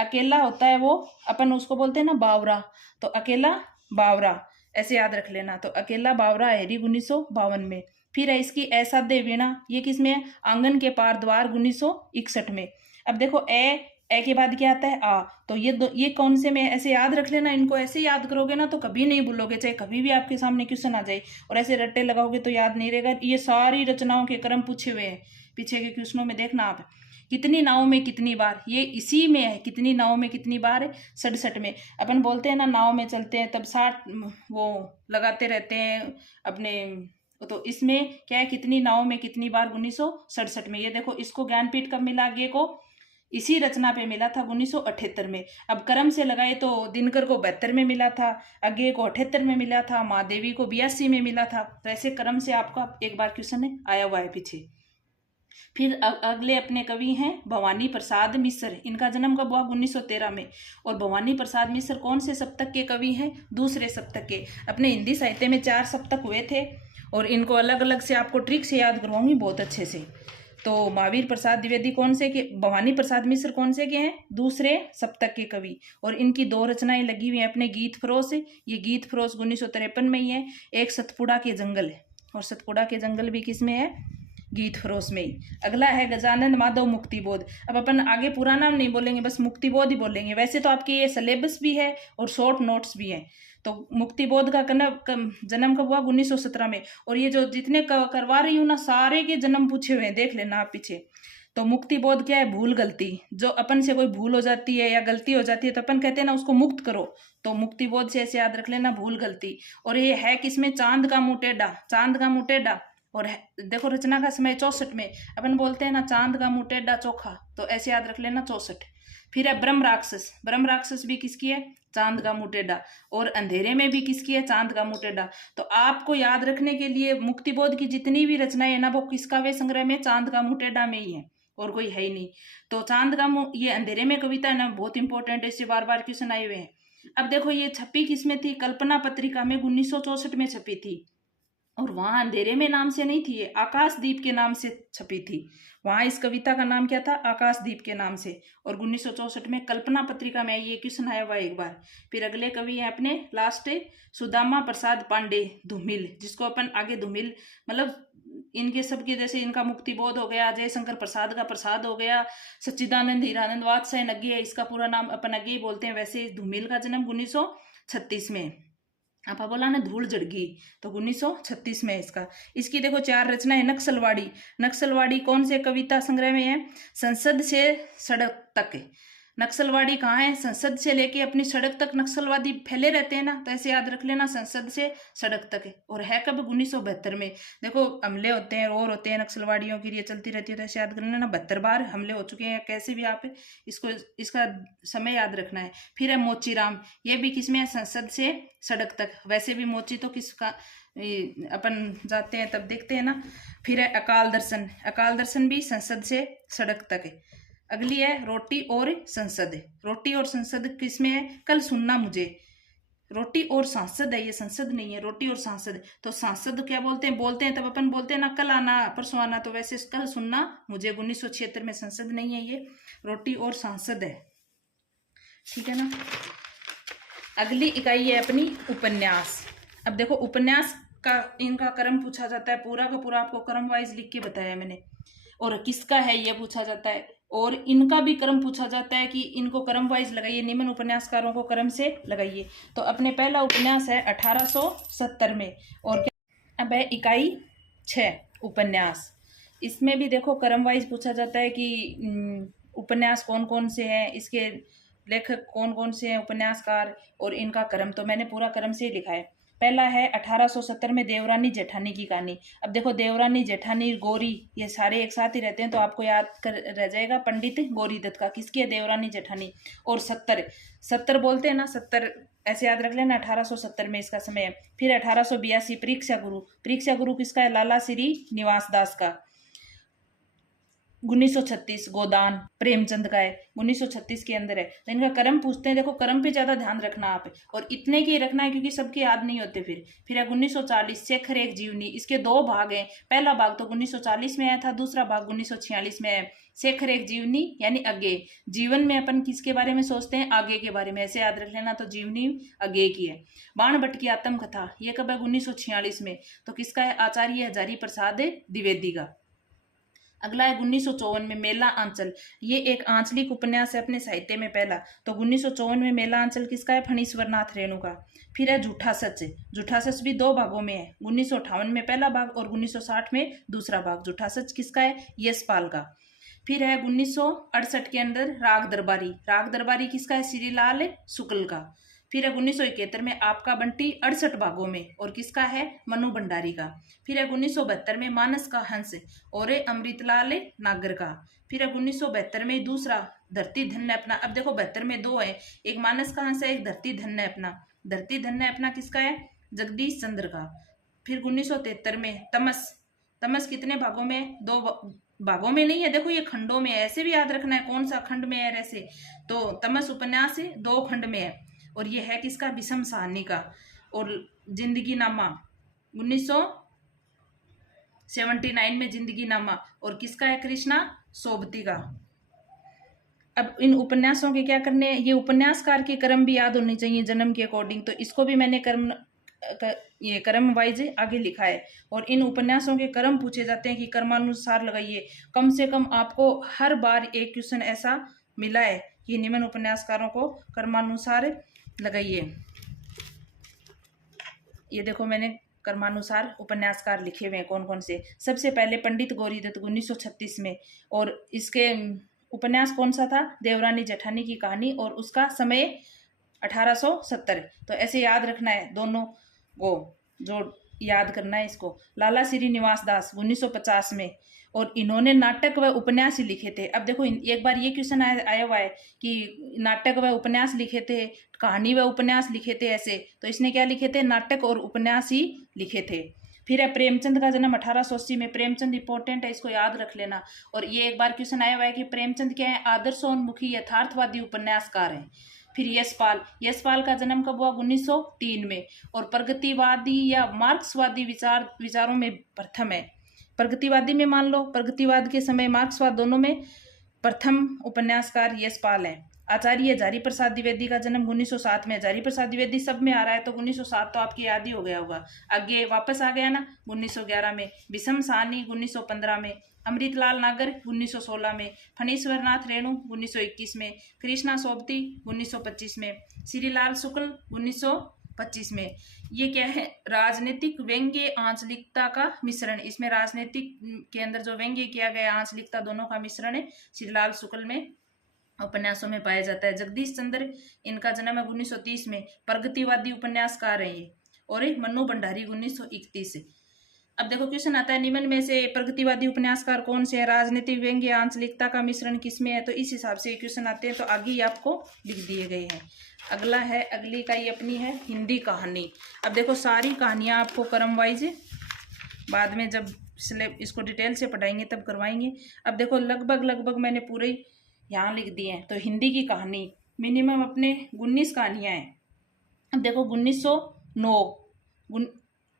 अकेला होता है वो अपन उसको बोलते हैं ना बावरा, तो अकेला बावरा ऐसे याद रख लेना। तो अकेला बावरा अहेरी 1952 में। फिर है इसकी असाध्य वीणा, ये किसमें है, आंगन के पार द्वार 1961 में। अब देखो ए के बाद क्या आता है, आ, तो ये कौन से में, ऐसे याद रख लेना। इनको ऐसे याद करोगे ना तो कभी नहीं भूलोगे, चाहे कभी भी आपके सामने क्वेश्चन आ जाए और ऐसे रट्टे लगाओगे तो याद नहीं रहेगा। ये सारी रचनाओं के क्रम पूछे हुए हैं पीछे के क्वेश्चनों में, देखना आप। कितनी नाव में कितनी बार, ये इसी में है, कितनी नाव में कितनी बार है 67 में। अपन बोलते हैं ना नाव में चलते हैं तब 60 वो लगाते रहते हैं अपने, तो इसमें क्या है, कितनी नाव में कितनी बार 1967 में। ये देखो इसको ज्ञानपीठ कब मिला, आगे को इसी रचना पे मिला था 1978 में। अब क्रम से लगाए तो दिनकर को 72 में मिला था, आगे को 78 में मिला था, महादेवी को 82 में मिला था। तो ऐसे क्रम से आपका एक बार क्वेश्चन आया हुआ है पीछे। फिर अगले अपने कवि हैं भवानी प्रसाद मिश्र। इनका जन्म कब हुआ 1913 में। और भवानी प्रसाद मिश्र कौन से सप्तक के कवि हैं, दूसरे सप्तक के। अपने हिंदी साहित्य में 4 सप्तक हुए थे और इनको अलग अलग से आपको ट्रिक से याद करवाऊंगी बहुत अच्छे से। तो महावीर प्रसाद द्विवेदी कौन से के, भवानी प्रसाद मिश्र कौन से के हैं, दूसरे सप्तक के कवि। और इनकी 2 रचनाएं लगी हुई हैं अपने गीत फरोश, ये गीत फरोश 1953 में ही है। एक सतपुड़ा के जंगल है, और सतपुड़ा के जंगल भी किसमें है, गीत फरोश में ही। अगला है गजानन माधव मुक्तिबोध। अब अपन आगे पूरा नाम नहीं बोलेंगे, बस मुक्तिबोध ही बोलेंगे। वैसे तो आपके ये सिलेबस भी है और शॉर्ट नोट्स भी हैं। तो मुक्तिबोध का जन्म कब हुआ 1917 में। और ये जो जितने करवा रही हूँ ना, सारे के जन्म पूछे हुए हैं, देख लेना आप पीछे। तो मुक्तिबोध क्या है, भूल गलती। जो अपन से कोई भूल हो जाती है या गलती हो जाती है तो अपन कहते हैं ना उसको मुक्त करो, तो मुक्तिबोध से ऐसे याद रख लेना, भूल गलती। और ये है किसमें, चांद का मुंह टेढ़ा, चांद का मुंह टेढ़ा। और देखो रचना का समय 64 में। अपन बोलते हैं ना चांद का मुंह टेढ़ा चोखा, तो ऐसे याद रख लेना 64। फिर है ब्रह्म राक्षस, ब्रह्म राक्षस भी किसकी है, चांद का मुंह टेढ़ा। और अंधेरे में भी किसकी है, चांद का मुंह टेढ़ा। तो आपको याद रखने के लिए मुक्तिबोध की जितनी भी रचनाएं है ना, वो किसका वे संग्रह में, चांद का मुंह टेढ़ा में ही है, और कोई है ही नहीं। तो चांद का मुंह, ये अंधेरे में कविता है ना, बहुत इंपॉर्टेंट है, इससे बार बार क्वेश्चन आए हुए हैं। अब देखो ये छपी किसमें थी, कल्पना पत्रिका में 1964 में छपी थी। और वहां अंधेरे में नाम से नहीं थी, ये आकाशदीप के नाम से छपी थी। वहां इस कविता का नाम क्या था, आकाशदीप के नाम से। और 1964 में कल्पना पत्रिका में ये क्वेश्चन आया हुआ एक बार। फिर अगले कवि हैं अपने लास्ट, सुदामा प्रसाद पांडे धूमिल, जिसको अपन आगे धूमिल मतलब इनके सबके जैसे इनका मुक्तिबोध हो गया, जयशंकर प्रसाद का प्रसाद हो गया, सच्चिदानंद हीरानंद वात्स्यायन अज्ञे है, इसका पूरा नाम अपन अज्ञे बोलते हैं। वैसे धूमिल का जन्म 1936 में। आपा बोला ना धूल जड़गी, तो 1936 में इसका। इसकी देखो 4 रचनाएं। नक्सलवाड़ी, नक्सलवाड़ी कौन से कविता संग्रह में है, संसद से सड़क तक। नक्सलवाड़ी कहाँ है, संसद से लेके अपनी सड़क तक नक्सलवादी फैले रहते हैं ना, तो ऐसे याद रख लेना, संसद से सड़क तक है। और है कब 1972 में। देखो हमले होते हैं, रोर होते हैं नक्सलवादियों की, ये चलती रहती है, तो ऐसे याद कर लेना 72 बार हमले हो चुके हैं। कैसे भी आप इसको इसका समय याद रखना है। फिर है मोचीराम, ये भी किसमें है, संसद से सड़क तक। वैसे भी मोची तो किसका अपन जाते हैं तब देखते हैं ना। फिर है अकाल दर्शन, अकाल दर्शन भी संसद से सड़क तक है। अगली है रोटी और संसद, रोटी और संसद किसमें है, कल सुनना मुझे। रोटी और सांसद है, ये संसद नहीं है, रोटी और सांसद। तो सांसद क्या बोलते हैं तब अपन बोलते हैं ना कल आना परसों आना, तो वैसे कल सुनना मुझे 1976 में। संसद नहीं है, ये रोटी और सांसद है, ठीक है ना। अगली इकाई है अपनी उपन्यास। अब देखो उपन्यास का इनका क्रम पूछा जाता है, पूरा का पूरा आपको क्रम वाइज लिख के बताया मैंने। और किसका है ये पूछा जाता है, और इनका भी क्रम पूछा जाता है कि इनको क्रम वाइज लगाइए, निम्न उपन्यासकारों को क्रम से लगाइए। तो अपने पहला उपन्यास है 1870 में। और अब है इकाई 6 उपन्यास। इसमें भी देखो क्रम वाइज पूछा जाता है कि उपन्यास कौन कौन से हैं, इसके लेखक कौन कौन से हैं उपन्यासकार, और इनका क्रम तो मैंने पूरा क्रम से ही लिखा है। पहला है 1870 में देवरानी जेठानी की कहानी। अब देखो देवरानी जेठानी गौरी ये सारे एक साथ ही रहते हैं, तो आपको याद कर रह जाएगा पंडित गौरी दत्त का। किसकी है? देवरानी जेठानी। और 70 बोलते हैं ना, 70 ऐसे याद रख लेना, 1870 में इसका समय है। फिर 1882 परीक्षा गुरु। परीक्षा गुरु किसका है? लाला श्री निवास दास का। 1936 गोदान प्रेमचंद का है, 1936 के अंदर है। तो इनका कर्म पूछते हैं, देखो कर्म पे ज्यादा ध्यान रखना आप, और इतने की रखना है क्योंकि सबके याद नहीं होते। फिर है 1940 शेखर एक जीवनी। इसके 2 भाग हैं। पहला भाग तो 1940 में आया था, दूसरा भाग 1946 में है। शेखर एक जीवनी यानी आगे। जीवन में अपन किसके बारे में सोचते हैं? आगे के बारे में, ऐसे याद रख लेना। तो जीवनी आगे की है। बाण भट्ट की आत्मकथा ये कब है? 1946 में। तो किसका है? आचार्य हजारी प्रसाद द्विवेदी का। अगला है 1954 में मेला आंचल। ये एक आंचलिक उपन्यास है अपने साहित्य में पहला। तो 1954 में मेला आंचल किसका है? फणीश्वर नाथ रेणु का। फिर है झूठा सच। झूठा सच भी 2 भागों में है, 1958 में पहला भाग और 1960 में दूसरा भाग। झूठा सच किसका है? यशपाल का। फिर है 1968 के अंदर राग दरबारी। राग दरबारी किसका है? श्रीलाल शुक्ल का। फिर है 1971 में आपका बंटी 68 भागों में, और किसका है? मनु भंडारी का। फिर है 1972 में मानस का हंस और अमृतलाल नागर का। फिर है 1972 में दूसरा धरती धन्य अपना। अब देखो 72 में 2 है, एक मानस का हंस है, एक धरती धन्य अपना। धरती धन्य अपना किसका है? जगदीश चंद्र का। फिर 1973 में तमस। तमस कितने भागों में? 2 भागों में नहीं है, देखो ये खंडों में है, ऐसे भी याद रखना है कौन सा खंड में है ऐसे। तो तमस उपन्यास 2 खंड में है, और ये है किसका? विषम साहनी का। और जिंदगी नामा 1979 में जिंदगी नामा, और किसका है? कृष्णा सोबती का। अब इन उपन्यासों के क्या करने हैं? ये उपन्यासकार के क्रम भी याद होने चाहिए जन्म के अकॉर्डिंग, तो इसको भी मैंने ये क्रम वाइज आगे लिखा है। और इन उपन्यासों के क्रम पूछे जाते हैं कि क्रमानुसार लगाइए। कम से कम आपको हर बार एक क्वेश्चन ऐसा मिला है कि निम्न उपन्यासकारों को क्रमानुसार लगाइए। ये देखो मैंने क्रमानुसार उपन्यासकार लिखे हुए हैं कौन कौन से। सबसे पहले पंडित गौरी दत्त 1936 में, और इसके उपन्यास कौन सा था? देवरानी जेठानी की कहानी, और उसका समय 1870। तो ऐसे याद रखना है दोनों को, जो याद करना है इसको। लाला श्री निवास दास 1950 में, और इन्होंने नाटक व उपन्यास ही लिखे थे। अब देखो एक बार ये क्वेश्चन आया हुआ है कि नाटक व उपन्यास लिखे थे, कहानी व उपन्यास लिखे थे ऐसे, तो इसने क्या लिखे थे? नाटक और उपन्यास ही लिखे थे। फिर है प्रेमचंद का जन्म 1880 में। प्रेमचंद इंपॉर्टेंट है, इसको याद रख लेना। और ये एक बार क्वेश्चन आया हुआ है कि प्रेमचंद क्या है? आदर्शोन्मुखी यथार्थवादी उपन्यासकार हैं। फिर यशपाल का जन्म कब हुआ? 1903 में, और प्रगतिवादी या मार्क्सवादी विचारों में प्रथम है। प्रगतिवादी में मान लो, प्रगतिवाद के समय मार्क्सवाद, दोनों में प्रथम उपन्यासकार यशपाल है। आचार्य हजारी प्रसाद द्विवेदी का जन्म 1907 में। हजारी प्रसाद द्विवेदी सब में आ रहा है, तो 1907 तो आपकी याद ही हो गया होगा। आगे वापस आ गया ना 1911 में। विषम साहनी 1915 में। अमृतलाल नागर 1916 में। फणीश्वर नाथ रेणु 1921 में। कृष्णा सोबती 1925 में। श्रीलाल शुक्ल 1925 में। ये क्या है? राजनीतिक व्यंग्य आंचलिकता का मिश्रण। इसमें राजनीतिक के अंदर जो व्यंग्य किया गया आंचलिकता, दोनों का मिश्रण है, श्रीलाल शुक्ल में उपन्यासों में पाया जाता है। जगदीश चंद्र, इनका जन्म है 1930 में। प्रगतिवादी उपन्यासकार है ये। और मनु भंडारी 1931। अब देखो क्वेश्चन आता है निम्न में से प्रगतिवादी उपन्यासकार कौन से है? राजनीतिक व्यंग्य आंचलिकता का मिश्रण किसमें है? तो इस हिसाब से क्वेश्चन आते हैं, तो आगे ही आपको लिख दिए गए हैं। अगला है, अगली इकाई अपनी है हिंदी कहानी। अब देखो सारी कहानियां आपको क्रम वाइज बाद में जब इसको डिटेल से पढ़ाएंगे तब करवाएंगे। अब देखो लगभग मैंने पूरे यहाँ लिख दिए हैं। तो हिंदी की कहानी मिनिमम अपने 19 कहानियां हैं। अब देखो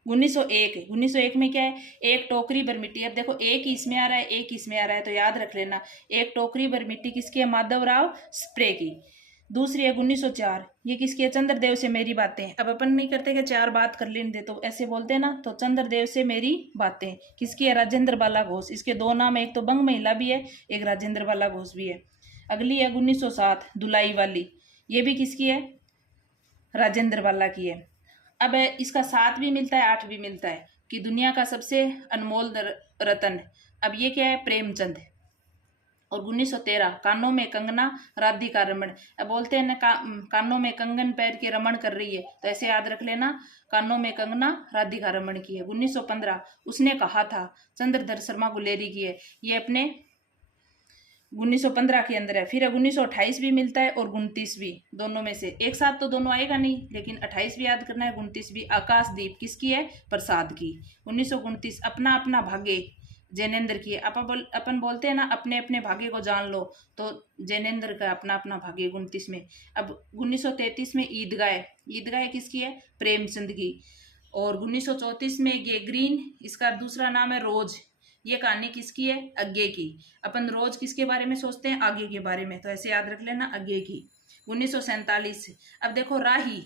1901 में क्या है? एक टोकरी भर मिट्टी। अब देखो एक इसमें आ रहा है, एक इसमें आ रहा है, तो याद रख लेना। एक टोकरी भर मिट्टी किसकी है? माधवराव स्प्रे की। दूसरी है 1904, ये किसकी है? चंद्रदेव से मेरी बातें। अब अपन नहीं करते कि 4 बात कर लेने दे, तो ऐसे बोलते हैं ना, तो चंद्रदेव से मेरी बातें किसकी है? राजेंद्र बाला घोष। इसके 2 नाम है, एक तो बंग महिला भी है, एक राजेंद्र बाला घोष भी है। अगली है 1907 धुलाई वाली, ये भी किसकी है? राजेंद्र बाला की है। अब इसका 7 भी मिलता है, 8 भी मिलता है। कि दुनिया का सबसे अनमोल रतन, अब ये क्या है, प्रेमचंद। और 1913 कानों में कंगना राधिका रमन। अब बोलते हैं ना कानों में कंगन पैर के रमण कर रही है, तो ऐसे याद रख लेना, कानों में कंगना राधिका रमन की है। 1915 उसने कहा था, चंद्रधर शर्मा गुलेरी की है, ये अपने 1915 के अंदर है। फिर 1928 भी मिलता है और 29 भी, दोनों में से एक साथ तो दोनों आएगा नहीं, लेकिन 28 भी याद करना है, 29 भी। आकाशदीप किसकी है, प्रसाद की। 1929 अपना अपना भाग्य जैनेन्द्र की है। अपन बोलते हैं ना अपने अपने भाग्य को जान लो, तो जैनेन्द्र का अपना अपना भाग्य 29 में। अब 1933 में ईदगाह किसकी है, प्रेमचंद की। और 1934 में ये ग्रीन, इसका दूसरा नाम है रोज, ये कहानी किसकी है, अज्ञे की। अपन रोज किसके बारे में सोचते हैं, आगे के बारे में, तो ऐसे याद रख लेना, अज्ञे की। 1947 अब देखो राही,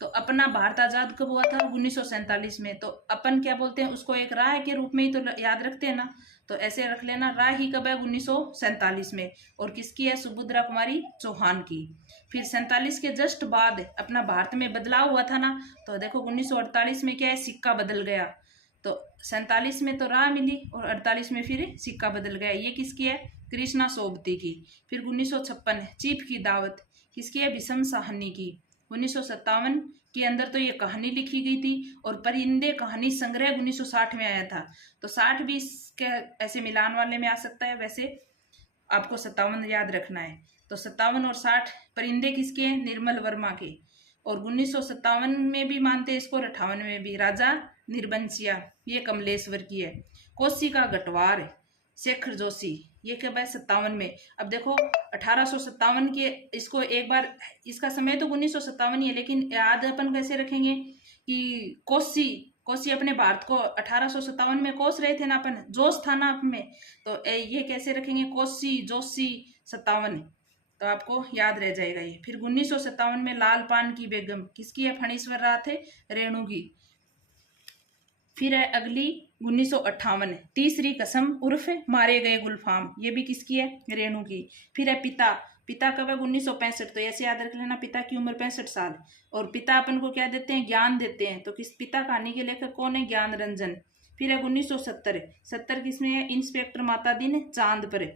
तो अपना भारत आजाद कब हुआ था, 1947 में, तो अपन क्या बोलते हैं उसको, एक राह के रूप में ही तो याद रखते हैं ना, तो ऐसे रख लेना, राही कब है, 1947 में। और किसकी है, सुभद्रा कुमारी चौहान की। फिर 47 के जस्ट बाद अपना भारत में बदलाव हुआ था ना, तो देखो 1948 में क्या है, सिक्का बदल गया, तो 47 में तो राह मिली और 48 में फिर सिक्का बदल गया। ये किसकी है, कृष्णा सोबती की। फिर 1956 चीफ की दावत किसकी है, भीषम साहनी की। 1957 के अंदर तो ये कहानी लिखी गई थी, और परिंदे कहानी संग्रह 1960 में आया था, तो 60 भी इसके ऐसे मिलान वाले में आ सकता है, वैसे आपको 57 याद रखना है। तो 57 और 60 परिंदे किसके हैं, निर्मल वर्मा के। और 1957 में भी मानते हैं इसको, और 58 में भी, राजा निर्बंसिया, ये कमलेश्वर की है। कोसी का गटवार शेखर जोशी, ये कब है, 57 में। अब देखो 1857 के, इसको एक बार, इसका समय तो 1957 ही है, लेकिन याद अपन कैसे रखेंगे कि कोसी अपने भारत को 1857 में कोस रहे थे ना अपन, जोश था ना अपन में, तो ये कैसे रखेंगे, कोसी जोशी 57, तो आपको याद रह जाएगा ये। फिर 1957 में लाल पान की बेगम किसकी है, फणीश्वर राथ है, रेणु की। फिर है अगली 1958 तीसरी कसम उर्फ मारे गए गुलफाम, ये भी किसकी है, रेणु की। फिर है पिता कब है, 1965, तो ऐसे याद रख लेना, पिता की उम्र 65 साल। और पिता अपन को क्या देते हैं, ज्ञान देते हैं, तो किस पिता कहानी के लेखक कौन है, ज्ञान रंजन। फिर है 1970 किसमें है, इंस्पेक्टर माता दिन चांद पर,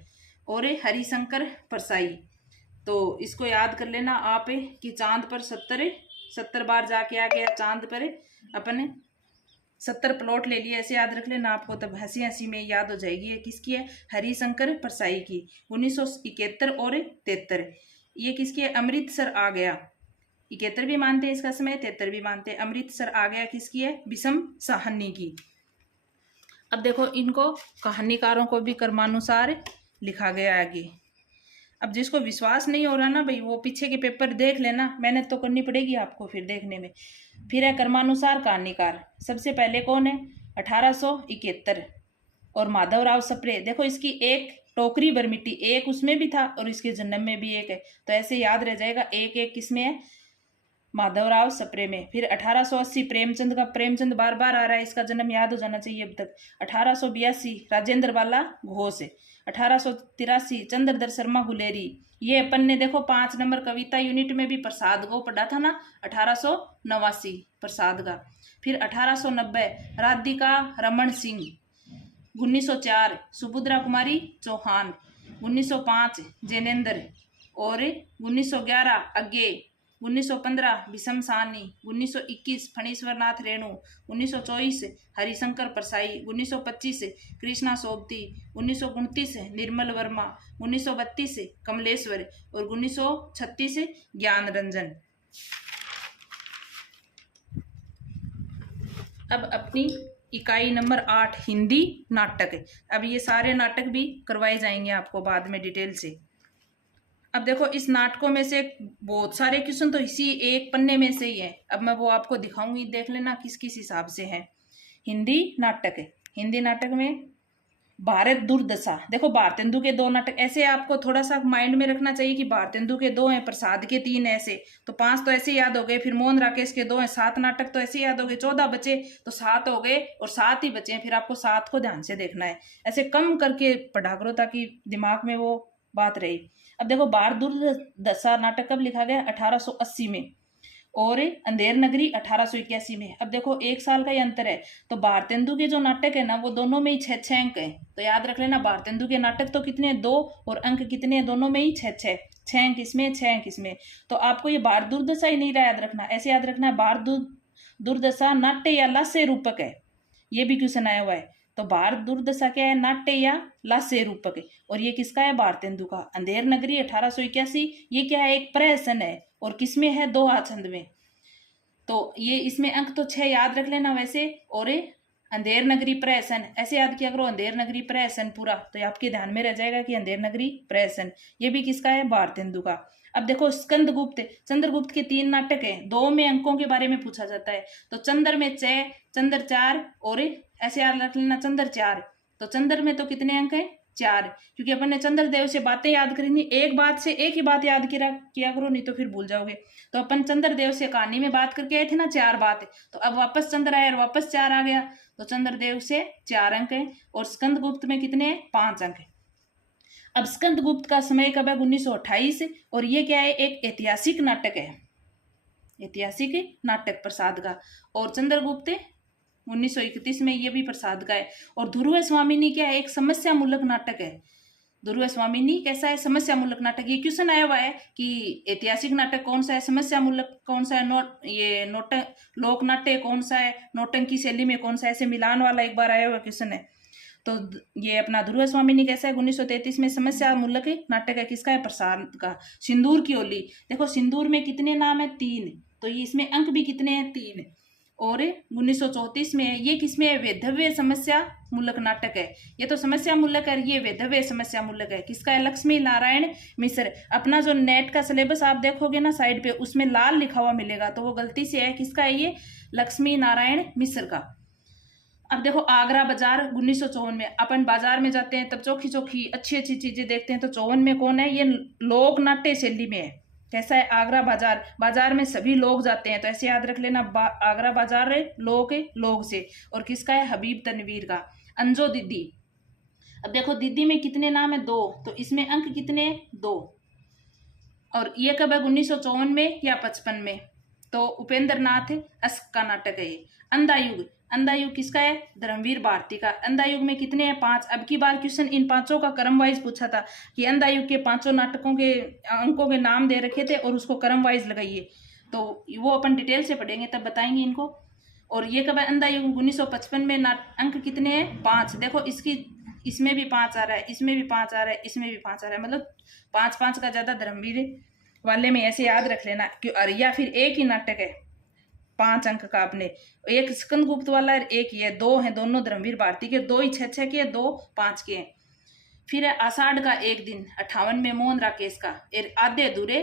और हरिशंकर परसाई, तो इसको याद कर लेना आप कि चांद पर 70 बार जाके आ गया चांद पर, अपन 70 प्लॉट ले लिए, ऐसे याद रख लेना आपको, तब हंसी हंसी में याद हो जाएगी। ये किसकी है, हरिशंकर परसाई की। 1971 और 73 ये किसकी है, अमृतसर आ गया, 71 भी मानते हैं इसका समय, 73 भी मानते हैं। अमृतसर आ गया किसकी है, भीषम साहनी की। अब देखो इनको कहानीकारों को भी क्रमानुसार लिखा गया आगे। अब जिसको विश्वास नहीं हो रहा ना भाई, वो पीछे के पेपर देख लेना, मेहनत तो करनी पड़ेगी आपको फिर देखने में। फिर है क्रमानुसार कहानीकार, सबसे पहले कौन है, 1871 और माधवराव सप्रे। देखो इसकी एक टोकरी भर मिट्टी, एक उसमें भी था और इसके जन्म में भी एक है, तो ऐसे याद रह जाएगा, एक एक किसमें है, माधवराव सप्रे में। फिर 1880 प्रेमचंद का, प्रेमचंद बार बार आ रहा है, इसका जन्म याद हो जाना चाहिए अब तक। 1882 राजेंद्र बाला घोष। 1883 चंद्रधर शर्मा गुलेरी, ये अपन ने देखो 5 नंबर कविता यूनिट में भी प्रसाद को पढ़ा था ना, 1889 प्रसाद का। फिर 1890 राधिका रमन सिंह। 1904 सुभद्रा कुमारी चौहान। 1905 जैनेन्द्र। और 1911 अज्ञे। 1915 भीषम साहनी। 1921 फणीश्वर नाथ रेणु। 1924 हरिशंकर परसाई। 1925 कृष्णा सोबती। 1929 निर्मल वर्मा। 1932 कमलेश्वर। और 1936 ज्ञान रंजन। अब अपनी इकाई नंबर 8 हिंदी नाटक। अब ये सारे नाटक भी करवाए जाएंगे आपको बाद में डिटेल से। अब देखो इस नाटकों में से बहुत सारे क्वेश्चन तो इसी एक पन्ने में से ही है, अब मैं वो आपको दिखाऊंगी, देख लेना किस किस हिसाब से है। हिंदी नाटक है, हिंदी नाटक में भारत दुर्दशा। देखो भारतेंदु के 2 नाटक, ऐसे आपको थोड़ा सा माइंड में रखना चाहिए कि भारतेंदु के 2 हैं, प्रसाद के 3 ऐसे, तो 5 तो ऐसे याद हो गए। फिर मोहन राकेश के 2 हैं, 7 नाटक तो ऐसे याद हो गए। 14 बचे तो 7 हो गए और 7 ही बचे, फिर आपको 7 को ध्यान से देखना है, ऐसे कम करके पढ़ा करो ताकि दिमाग में वो बात रही। अब देखो भारत दुर्दशा नाटक कब लिखा गया, 1880 में। और अंधेर नगरी 1881 में। अब देखो 1 साल का ही अंतर है। तो भारतेंदु के जो नाटक है ना वो दोनों में ही 6-6 अंक है। तो याद रख लेना भारतेंदु के नाटक तो कितने 2 और अंक कितने दोनों में ही 6-6, 6 अंक इसमें 6 अंक इसमें। तो आपको ये भारत दुर्दशा ही नहीं याद रखना, ऐसे याद रखना भारत दुर्दशा नाट्य या लास्य रूपक है। ये भी क्वेश्चन आया हुआ है। तो भारत दुर्दशा क्या है, नाट्य या लास्य रूपक है। और ये किसका है, भारतेंदु का। अंधेर नगरी 1881 ये क्या है, एक प्रहसन है और किसमें है, दोहा छंद में। तो ये इसमें अंक तो 6 याद रख लेना वैसे। और अंधेर नगरी प्रहसन ऐसे याद किया करो, अंधेर नगरी प्रहसन पूरा, तो ये आपके ध्यान में रह जाएगा कि अंधेर नगरी प्रहसन। ये भी किसका है, भारतेंदु का। अब देखो स्कंदगुप्त, चंद्रगुप्त के 3 नाटक हैं, 2 में अंकों के बारे में पूछा जाता है। तो चंद्र में 6, चंद्र 4 और ऐसे याद रख लेना चंद्र 4। तो चंद्र में तो कितने अंक है, 4, क्योंकि अपन ने चंद्रदेव से बातें याद करी, एक बात से एक ही बात याद किया करो, नहीं तो फिर भूल जाओगे। तो अपन चंद्रदेव से कहानी में बात करके आए थे ना 4 बात, तो अब वापस चंद्र आया और वापस 4 आ गया। तो चंद्रदेव से 4 अंक है और स्कंदगुप्त में कितने हैं, 5 अंक है। अब स्कंदगुप्त का समय कब है, 1928। और ये क्या है, एक ऐतिहासिक नाटक है, ऐतिहासिक नाटक प्रसाद का। और चंद्रगुप्त 1931 में ये भी प्रसाद का है। और ध्रुव स्वामिनी क्या है, एक समस्या मूलक नाटक है। ध्रुव स्वामिनी कैसा है, समस्या मूलक नाटक। ये क्वेश्चन आया हुआ है कि ऐतिहासिक नाटक कौन सा है, समस्या मूलक कौन सा है, ये लोक नाट्य कौन सा है, नौटंकी शैली में कौन सा है, ऐसे मिलान वाला एक बार आया हुआ क्वेश्चन है। तो ये अपना ध्रुव स्वामिनी कैसा है, 1933 में समस्या मूलक नाटक है, किसका है, प्रसाद का। सिंदूर की होली, देखो सिंदूर में कितने नाम है, 3, तो ये इसमें अंक भी कितने हैं, 3। और 1934 में है, ये किसमें है, वैधव्य समस्या मूलक नाटक है। ये तो समस्या मूलक है, ये वैधव्य समस्या मूलक है, किसका है, लक्ष्मी नारायण मिश्र। अपना जो नेट का सिलेबस आप देखोगे ना साइड पे, उसमें लाल लिखा हुआ मिलेगा, तो वो गलती से है, किसका है ये, लक्ष्मी नारायण मिश्र का। अब देखो आगरा बाजार 1954 में, अपन बाजार में जाते हैं तब चोखी चोखी अच्छी अच्छी चीजें देखते हैं, तो 54 में कौन है, ये लोक नाट्य शैली में है। कैसा है, आगरा बाजार, बाजार में सभी लोग जाते हैं, तो ऐसे याद रख लेना आगरा बाजार है लोग से। और किसका है, हबीब तनवीर का। अंजो दीदी, अब देखो दीदी में कितने नाम है, 2, तो इसमें अंक कितने हैं, 2। और ये कब है, 1954 में या 55 में। तो उपेंद्र नाथ अस्क का नाटक है ये। अंधायुग, अंधायुग किसका है, धर्मवीर भारती का। अंधायुग में कितने हैं, 5। अब की बार क्वेश्चन इन 5 का क्रम वाइज पूछा था कि अंधायुग के 5 नाटकों के अंकों के नाम दे रखे थे और उसको क्रम वाइज लगाइए। तो वो अपन डिटेल से पढ़ेंगे तब बताएंगे इनको। और ये कब है, अंधायुग 1955 में। अंक कितने हैं, 5। देखो इसमें भी 5 आ रहा है, इसमें भी 5 आ रहा है, इसमें भी 5 आ रहा है, मतलब 5-5 का ज्यादा धर्मवीर वाले में, ऐसे याद रख लेना। या फिर एक ही नाटक है 5 अंक का, अपने एक स्कंदगुप्त वाला है, एक ये, 2 हैं दोनों धर्मवीर भारती के, 2 ही 6-6 के, 2 5 के हैं। फिर है आषाढ़ का एक दिन 58 में मोहन राकेश का। आधे अधूरे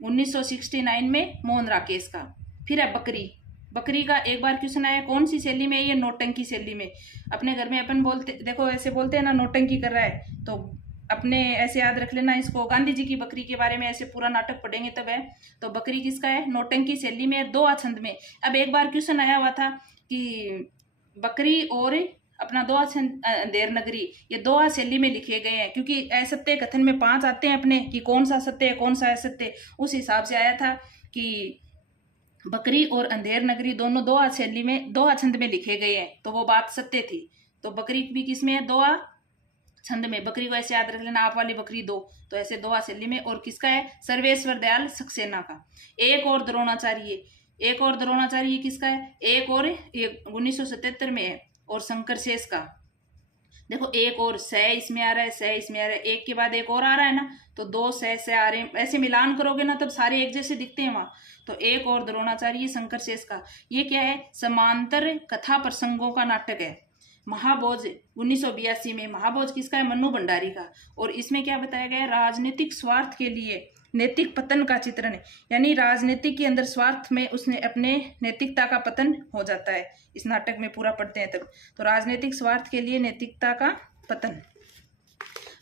1969 में मोहन राकेश का। फिर है बकरी, बकरी का एक बार क्वेश्चन आया, कौन सी शैली में, ये नौटंकी शैली में। अपने घर में अपन बोलते, देखो ऐसे बोलते हैं ना, नौटंकी कर रहा है, तो अपने ऐसे याद रख लेना इसको। गांधी जी की बकरी के बारे में ऐसे पूरा नाटक पढ़ेंगे तब है। तो बकरी किसका है, नौटंकी शैली में, 2 छंद में। अब एक बार क्वेश्चन आया हुआ था कि बकरी और अपना 2 छंद अंधेर नगरी, ये 2 शैली में लिखे गए हैं, क्योंकि असत्य कथन में 5 आते हैं अपने कि कौन सा सत्य है कौन सा असत्य, उस हिसाब से आया था कि बकरी और अंधेर नगरी दोनों 2 शैली में 2 छंद में लिखे गए हैं, तो वो बात सत्य थी। तो बकरी भी किसमें है, 2 छंद में। बकरी को ऐसे याद रख लेना, आप वाली बकरी 2, तो ऐसे 2 शैली में। और किसका है, सर्वेश्वर दयाल सक्सेना का। एक और द्रोणाचार्य, एक और द्रोणाचार्य किसका है, एक और 1977 में है। और शंकर शेष का, देखो एक और स इसमें आ रहा है, स इसमें आ रहा है, एक के बाद एक और आ रहा है ना, तो 2 स आ रहे हैं, ऐसे मिलान करोगे ना तब सारे एक जैसे दिखते हैं वहां। तो एक और द्रोणाचार्य शंकर शेष का। ये क्या है, समांतर कथा प्रसंगों का नाटक है। महाभोज 1982 में, महाभोज किसका है, मन्नू भंडारी का। और इसमें क्या बताया गया है, राजनीतिक स्वार्थ के लिए नैतिक पतन का चित्रण है, यानी राजनीतिक के अंदर स्वार्थ में उसने अपने नैतिकता का पतन हो जाता है। इस नाटक में पूरा पढ़ते हैं तब, तो राजनीतिक स्वार्थ के लिए नैतिकता का पतन।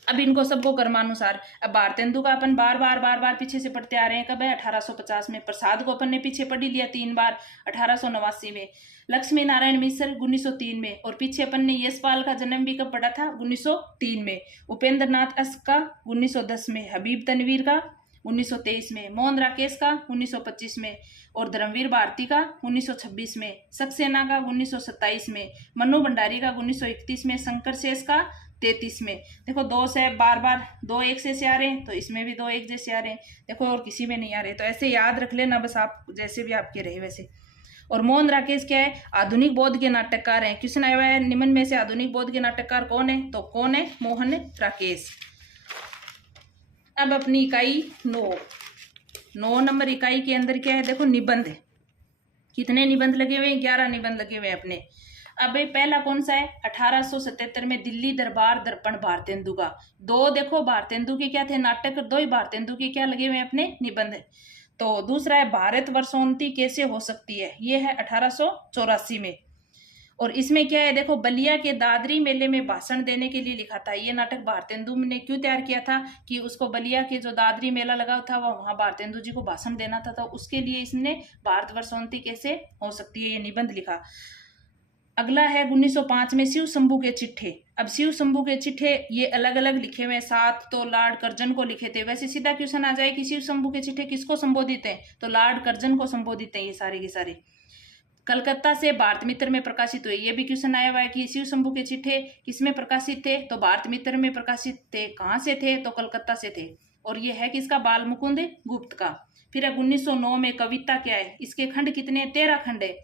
अब इनको सबको क्रमानुसार, अब भारतेंदु का अपन बार बार पीछे से पढ़ते आ रहे हैं। कब है, 1850 में। प्रसाद को अपन ने पीछे पढ़ ही लिया 3 बार, 1889 में। लक्ष्मी नारायण मिश्र 1903 में। और पीछे अपन ने यशपाल का जन्म भी कब पढ़ा था, 1903 में। उपेंद्र नाथ अस्क का 1910 में। हबीब तनवीर का 1923 में। मोहन राकेश का 1925 में। और धर्मवीर भारती का 1926 में, सक्सेना का 1927 में, मनु भंडारी का 1931 में, शंकर शेष का 33 में। देखो दो से बार बार दो एक से आ रहे हैं, तो इसमें भी दो एक जैसे आ रहे हैं, देखो और किसी में नहीं आ रहे, तो ऐसे याद रख लेना बस, आप जैसे भी आपके रहे वैसे। और मोहन राकेश क्या है, आधुनिक बौद्ध के नाटककार हैं। क्वेश्चन आया हुआ है निम्न में से आधुनिक बौद्ध के नाटककार कौन है, तो कौन है, मोहन राकेश। अब अपनी इकाई 9 नंबर इकाई के अंदर क्या है, देखो निबंध। कितने निबंध लगे हुए हैं, 11 निबंध लगे हुए हैं अपने। अब भाई पहला कौन सा है, 1877 में दिल्ली दरबार दर्पण भारतेंदु का। दो देखो भारतेंदु के क्या थे नाटक, दो ही भारतेंदु के क्या लगे हुए हैं अपने निबंध। तो दूसरा है भारत वर्षोन्नति कैसे हो सकती है, ये है 1884 में। और इसमें क्या है, देखो बलिया के दादरी मेले में भाषण देने के लिए लिखा था। ये नाटक भारतेंदु ने क्यों तैयार किया था कि उसको बलिया के जो दादरी मेला लगा था वहाँ भारतेंदु जी को भाषण देना था, तो उसके लिए इसने भारत वर्षोन्नति कैसे हो सकती है ये निबंध लिखा। अगला है 1905 में शिव शंभू के चिट्ठे। अब शिव शंभू के चिट्ठे ये अलग अलग लिखे हुए, 7 तो लॉर्ड कर्जन को लिखे थे। वैसे सीधा क्वेश्चन आ जाए कि शिव शंभू के चिट्ठे किसको संबोधित है, तो लॉर्ड कर्जन को संबोधित है ये सारे के सारे। कलकत्ता से भारत मित्र में प्रकाशित हुए, ये भी क्वेश्चन आया हुआ है कि शिव शंभू के चिट्ठे किसमें प्रकाशित थे, तो भारत मित्र में प्रकाशित थे। कहाँ से थे, तो कलकत्ता से थे। और ये है किसका, बाल मुकुंद गुप्त का। फिर 1909 में कविता क्या है, इसके खंड कितने, 13 खंड है।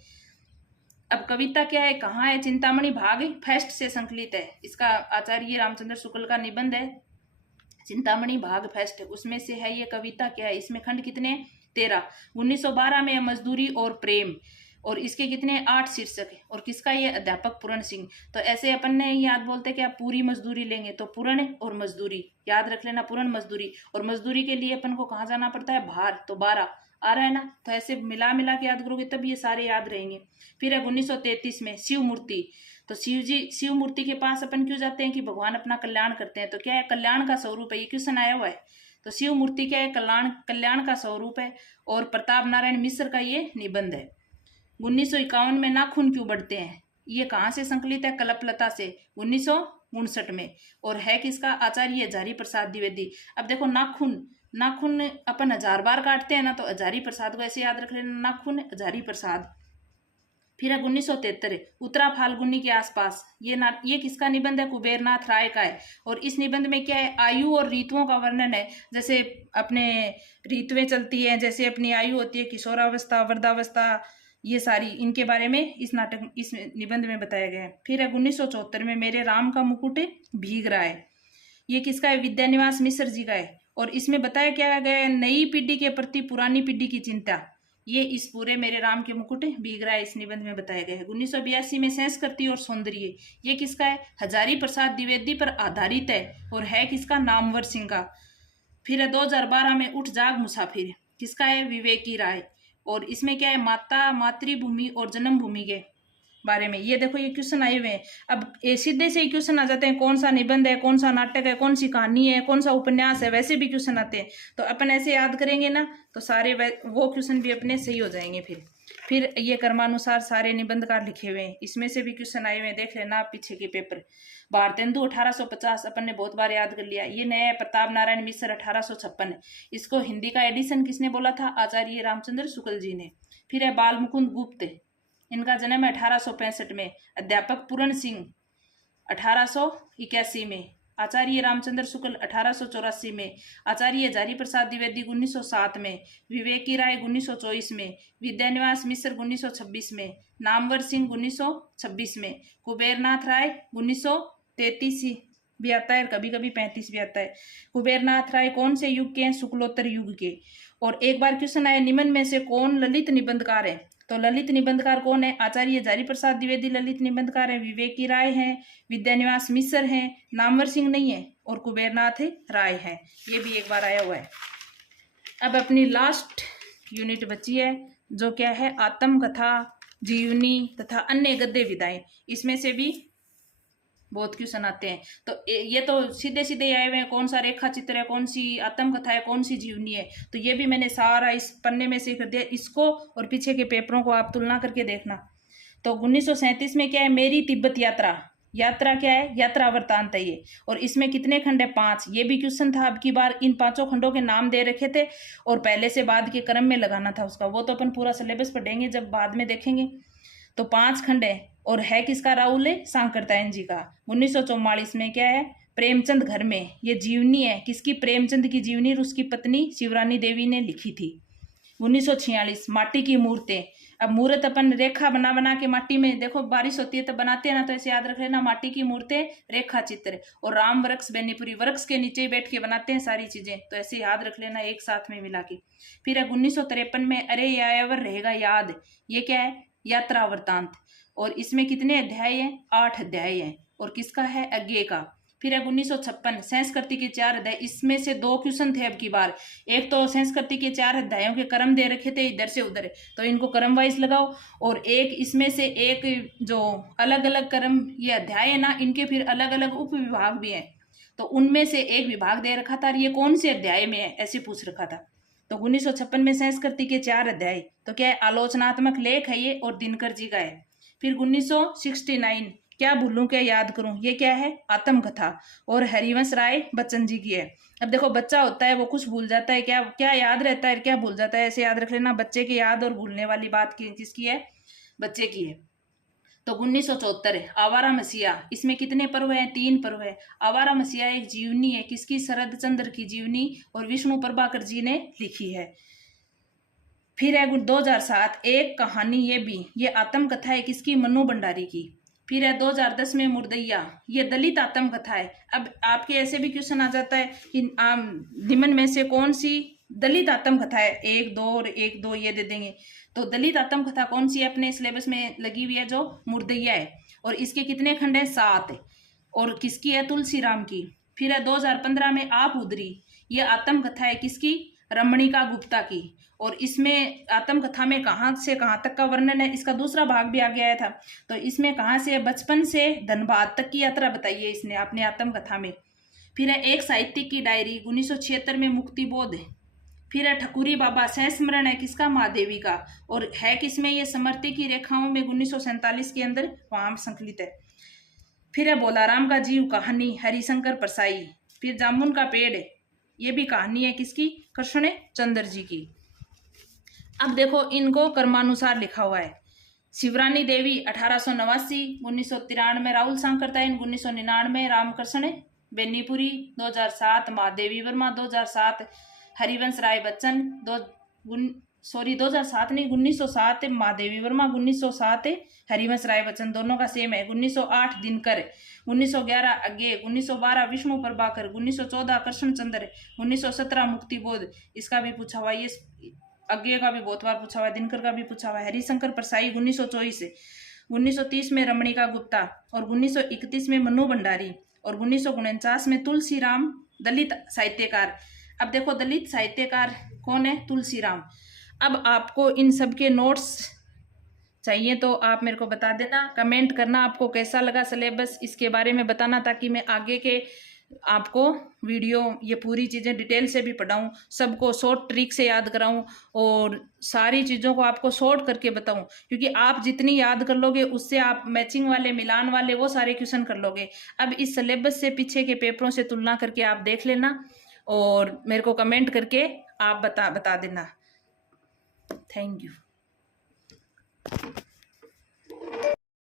अब कविता क्या है, कहाँ है, चिंतामणि भाग फर्स्ट से संकलित है। इसका आचार्य रामचंद्र शुक्ल का निबंध है, चिंतामणि भाग फर्स्ट, उसमें से है ये कविता क्या है। इसमें खंड कितने, 13। 1912 में मजदूरी और प्रेम, और इसके कितने 8 शीर्षक है। और किसका ये, अध्यापक पूर्ण सिंह। तो ऐसे अपन ने याद बोलते कि आप पूरी मजदूरी लेंगे तो पूर्ण और मजदूरी याद रख लेना, पूर्ण मजदूरी। और मजदूरी के लिए अपन को कहाँ जाना पड़ता है, भार, तो 12 आ रहा है ना, तो ऐसे मिला मिला के याद करोगे तब ये सारे याद रहेंगे। फिर है 1933 में शिव मूर्ति। तो शिव मूर्ति के पास अपन क्यों जाते हैं कि भगवान अपना कल्याण करते हैं, तो क्या है, कल्याण का स्वरूप है, ये क्वेश्चन आया हुआ है। तो शिव मूर्ति क्या है, कल्याण का स्वरूप है। और प्रताप नारायण मिश्र का ये निबंध है। 1951 में नाखून क्यों बढ़ते हैं, ये कहाँ से संकलित है, कल्पलता से 1959 में। और है किसका, आचार्य हजारी प्रसाद द्विवेदी। अब देखो नाखून अपन 1000 बार काटते हैं ना, तो हजारी प्रसाद को ऐसे याद रख लेना, नाखून हजारी प्रसाद। फिर 1973 उत्तरा फाल्गुनी के आसपास, ये किसका निबंध है, कुबेरनाथ राय का है। और इस निबंध में क्या है, आयु और ऋतुओं का वर्णन है। जैसे अपने ऋतुएं चलती हैं, जैसे अपनी आयु होती है किशोरावस्था, वृद्धावस्था, ये सारी इनके बारे में इस निबंध में बताया गया है। फिर 1974 में मेरे राम का मुकुट भीग रहा है, ये किसका है, विद्यानिवास मिश्र जी का है। और इसमें बताया क्या गया है, नई पीढ़ी के प्रति पुरानी पीढ़ी की चिंता, ये इस पूरे मेरे राम के मुकुट भीग रहा है इस निबंध में बताया गया है। 1982 में संस्कृति और सौंदर्य, ये किसका है, हजारी प्रसाद द्विवेदी पर आधारित है। और है किसका, नामवर सिंह का। फिर 2012 में उठ जाग मुसाफिर, किसका है, विवेकी राय। और इसमें क्या है, माता, मातृभूमि और जन्मभूमि के बारे में। ये देखो ये क्वेश्चन आए हुए हैं। अब सीधे से ही क्वेश्चन आ जाते हैं, कौन सा निबंध है, कौन सा नाटक है, कौन सी कहानी है, कौन सा उपन्यास है, वैसे भी क्वेश्चन आते हैं। तो अपन ऐसे याद करेंगे ना, तो सारे वो क्वेश्चन भी अपने सही हो जाएंगे। फिर ये क्रमानुसार सारे निबंधकार लिखे हुए हैं, इसमें से भी क्वेश्चन आए हुए हैं, देख लेना आप पीछे के पेपर। भारतेंदु 1850 अपन ने बहुत बार याद कर लिया। ये नया है, प्रताप नारायण मिश्र 1856। इसको हिंदी का एडिशन किसने बोला था, आचार्य रामचंद्र शुक्ल जी ने। फिर है बाल मुकुंद गुप्त, इनका जन्म है 1865 में। अध्यापक पूर्ण सिंह 1881 में। आचार्य रामचंद्र शुक्ल 1884 में। आचार्य हजारी प्रसाद द्विवेदी 1907 में। विवेकी राय 1924 में। विद्यानिवास मिश्र 1926 में। नामवर सिंह 1926 में। कुबेरनाथ राय 1933 भी आता है, कभी कभी 35 भी आता है। कुबेरनाथ राय कौन से युग के हैं, शुक्लोत्तर युग के। और एक बार क्वेश्चन आया, निम्न में से कौन ललित निबंधकार है, तो ललित निबंधकार कौन है, आचार्य हजारी प्रसाद द्विवेदी ललित निबंधकार है। विवेकी राय हैं, विद्यानिवास मिश्र हैं, नामवर सिंह नहीं है, और कुबेरनाथ राय है। ये भी एक बार आया हुआ है। अब अपनी लास्ट यूनिट बची है, जो क्या है, आत्मकथा, जीवनी तथा अन्य गद्य विधाएं। इसमें से भी बहुत क्वेश्चन आते हैं। तो ये तो सीधे सीधे आए हुए हैं, कौन सा रेखा चित्र है, कौन सी आत्मकथा है, कौन सी जीवनी है। तो ये भी मैंने सारा इस पन्ने में से कर दिया। इसको और पीछे के पेपरों को आप तुलना करके देखना। तो 1937 में क्या है, मेरी तिब्बत यात्रा। यात्रा क्या है, यात्रा वृत्तांत है ये। और इसमें कितने खंड है, 5। ये भी क्वेश्चन था अब की बार, इन 5 खंडों के नाम दे रखे थे और पहले से बाद के क्रम में लगाना था उसका, वो तो अपन पूरा सिलेबस पढ़ेंगे जब बाद में देखेंगे। तो 5 खंड है और है किसका, राहुल सांकृत्यायन जी का। 1944 में क्या है, प्रेमचंद घर में, ये जीवनी है किसकी, प्रेमचंद की जीवनी, और उसकी पत्नी शिवरानी देवी ने लिखी थी। 1946 माटी की मूर्तें। अब मूर्त अपन रेखा बना बना के माटी में, देखो बारिश होती है तब बनाते हैं ना, तो ऐसे याद रख लेना, माटी की मूर्तें, रेखा चित्र। और राम वृक्ष बेनीपुरी, वृक्ष के नीचे ही बैठ के बनाते हैं सारी चीजें, तो ऐसे याद रख लेना एक साथ में मिला के। फिर अब 1953 में अरे यायावर रहेगा याद, ये क्या है, यात्रा वृत्तांत। और इसमें कितने अध्याय हैं, 8 अध्याय हैं, और किसका है, अज्ञे का। फिर अब 1956 संस्कृति के 4 अध्याय, इसमें से 2 क्वेश्चन थे अब की बार। एक तो संस्कृति के 4 अध्यायों के क्रम दे रखे थे इधर से उधर, तो इनको क्रम वाइज लगाओ। और एक इसमें से एक जो अलग अलग क्रम ये अध्याय है ना, इनके फिर अलग अलग उप विभाग भी हैं, तो उनमें से एक विभाग दे रखा था, ये कौन से अध्याय में है ऐसे पूछ रखा था। तो 1956 में संस्कृति के 4 अध्याय, तो क्या है, आलोचनात्मक लेख है ये, और दिनकर जी का है। फिर 1969 क्या भूलूं क्या याद करूं, ये क्या है, आत्मकथा, और हरिवंश राय बच्चन जी की है। अब देखो बच्चा होता है वो कुछ भूल जाता है, क्या क्या याद रहता है, क्या भूल जाता है, ऐसे याद रख लेना, बच्चे की याद और भूलने वाली बात की किसकी है, बच्चे की है। तो 1974 है आवारा मसीहा, इसमें कितने पर्व हैं, 3 पर्व है। आवारा मसीहा एक जीवनी है किसकी, शरद चंद्र की जीवनी, और विष्णु प्रभाकर जी ने लिखी है। फिर है 2007 एक कहानी, ये भी ये आत्मकथा है किसकी, मनु भंडारी की। फिर है 2010 में मुर्दैया, ये दलित आत्मकथा है। अब आपके ऐसे भी क्वेश्चन आ जाता है कि निम्न में से कौन सी दलित आत्मकथा है, 1 2 और 1 2 ये दे देंगे। तो दलित आत्मकथा कौन सी है अपने सिलेबस में लगी हुई है, जो मुर्दैया है, और इसके कितने खंड है, 7, और किसकी है, तुलसी राम की। फिर है 2015 में आप उदरी, ये आत्मकथा है किसकी, रमणिका गुप्ता की। और इसमें आत्मकथा में कहाँ से कहाँ तक का वर्णन है, इसका दूसरा भाग भी आगे आया था। तो इसमें कहाँ से, बचपन से धनबाद तक की यात्रा बताई है इसने अपने आत्मकथा में। फिर है एक साहित्यिक की डायरी 1976 में मुक्ति बोध है। फिर है ठकुरी बाबा, संस्मरण है किसका, महादेवी का, और है किसमें, ये समर्थी की रेखाओं में 1947 के अंदर वहां संकलित है। फिर है बोलाराम का जीव कहानी, हरिशंकर परसाई। फिर जामुन का पेड़, ये भी कहानी है किसकी, कृष्ण चंद्र जी की। अब देखो इनको क्रमानुसार लिखा हुआ है। शिवरानी देवी 1889, 1993 राहुल सांकृत्यायन, 1999 रामकृष्ण बेनीपुरी, 2007 महादेवी वर्मा, 2007 हरिवंश राय बच्चन, 2007 नहीं 1907 महादेवी वर्मा, 1907 हरिवंश राय बच्चन, दोनों का सेम है। 1908 दिनकर, 1911 अज्ञे, 1912 विष्णु प्रभाकर, 1914 कृष्णचंद्र, 1917 मुक्ति बोध, इसका भी पूछा हुआ, ये अज्ञे का भी बहुत बार पूछा हुआ है, दिनकर का भी पूछा हुआ है। हरिशंकर परसाई 1924, 1930 में रमणिका गुप्ता, और 1931 में मनु भंडारी, और 1949 में तुलसी राम दलित साहित्यकार। अब देखो दलित साहित्यकार कौन है, तुलसी राम। अब आपको इन सब के नोट्स चाहिए तो आप मेरे को बता देना, कमेंट करना आपको कैसा लगा सिलेबस, इसके बारे में बताना, ताकि मैं आगे के आपको वीडियो ये पूरी चीज़ें डिटेल से भी पढ़ाऊँ, सबको शॉर्ट ट्रिक से याद कराऊँ, और सारी चीज़ों को आपको शॉर्ट करके बताऊँ, क्योंकि आप जितनी याद कर लोगे उससे आप मैचिंग वाले, मिलान वाले, वो सारे क्वेश्चन कर लोगे। अब इस सिलेबस से पीछे के पेपरों से तुलना करके आप देख लेना, और मेरे को कमेंट करके आप बता देना। Thank you.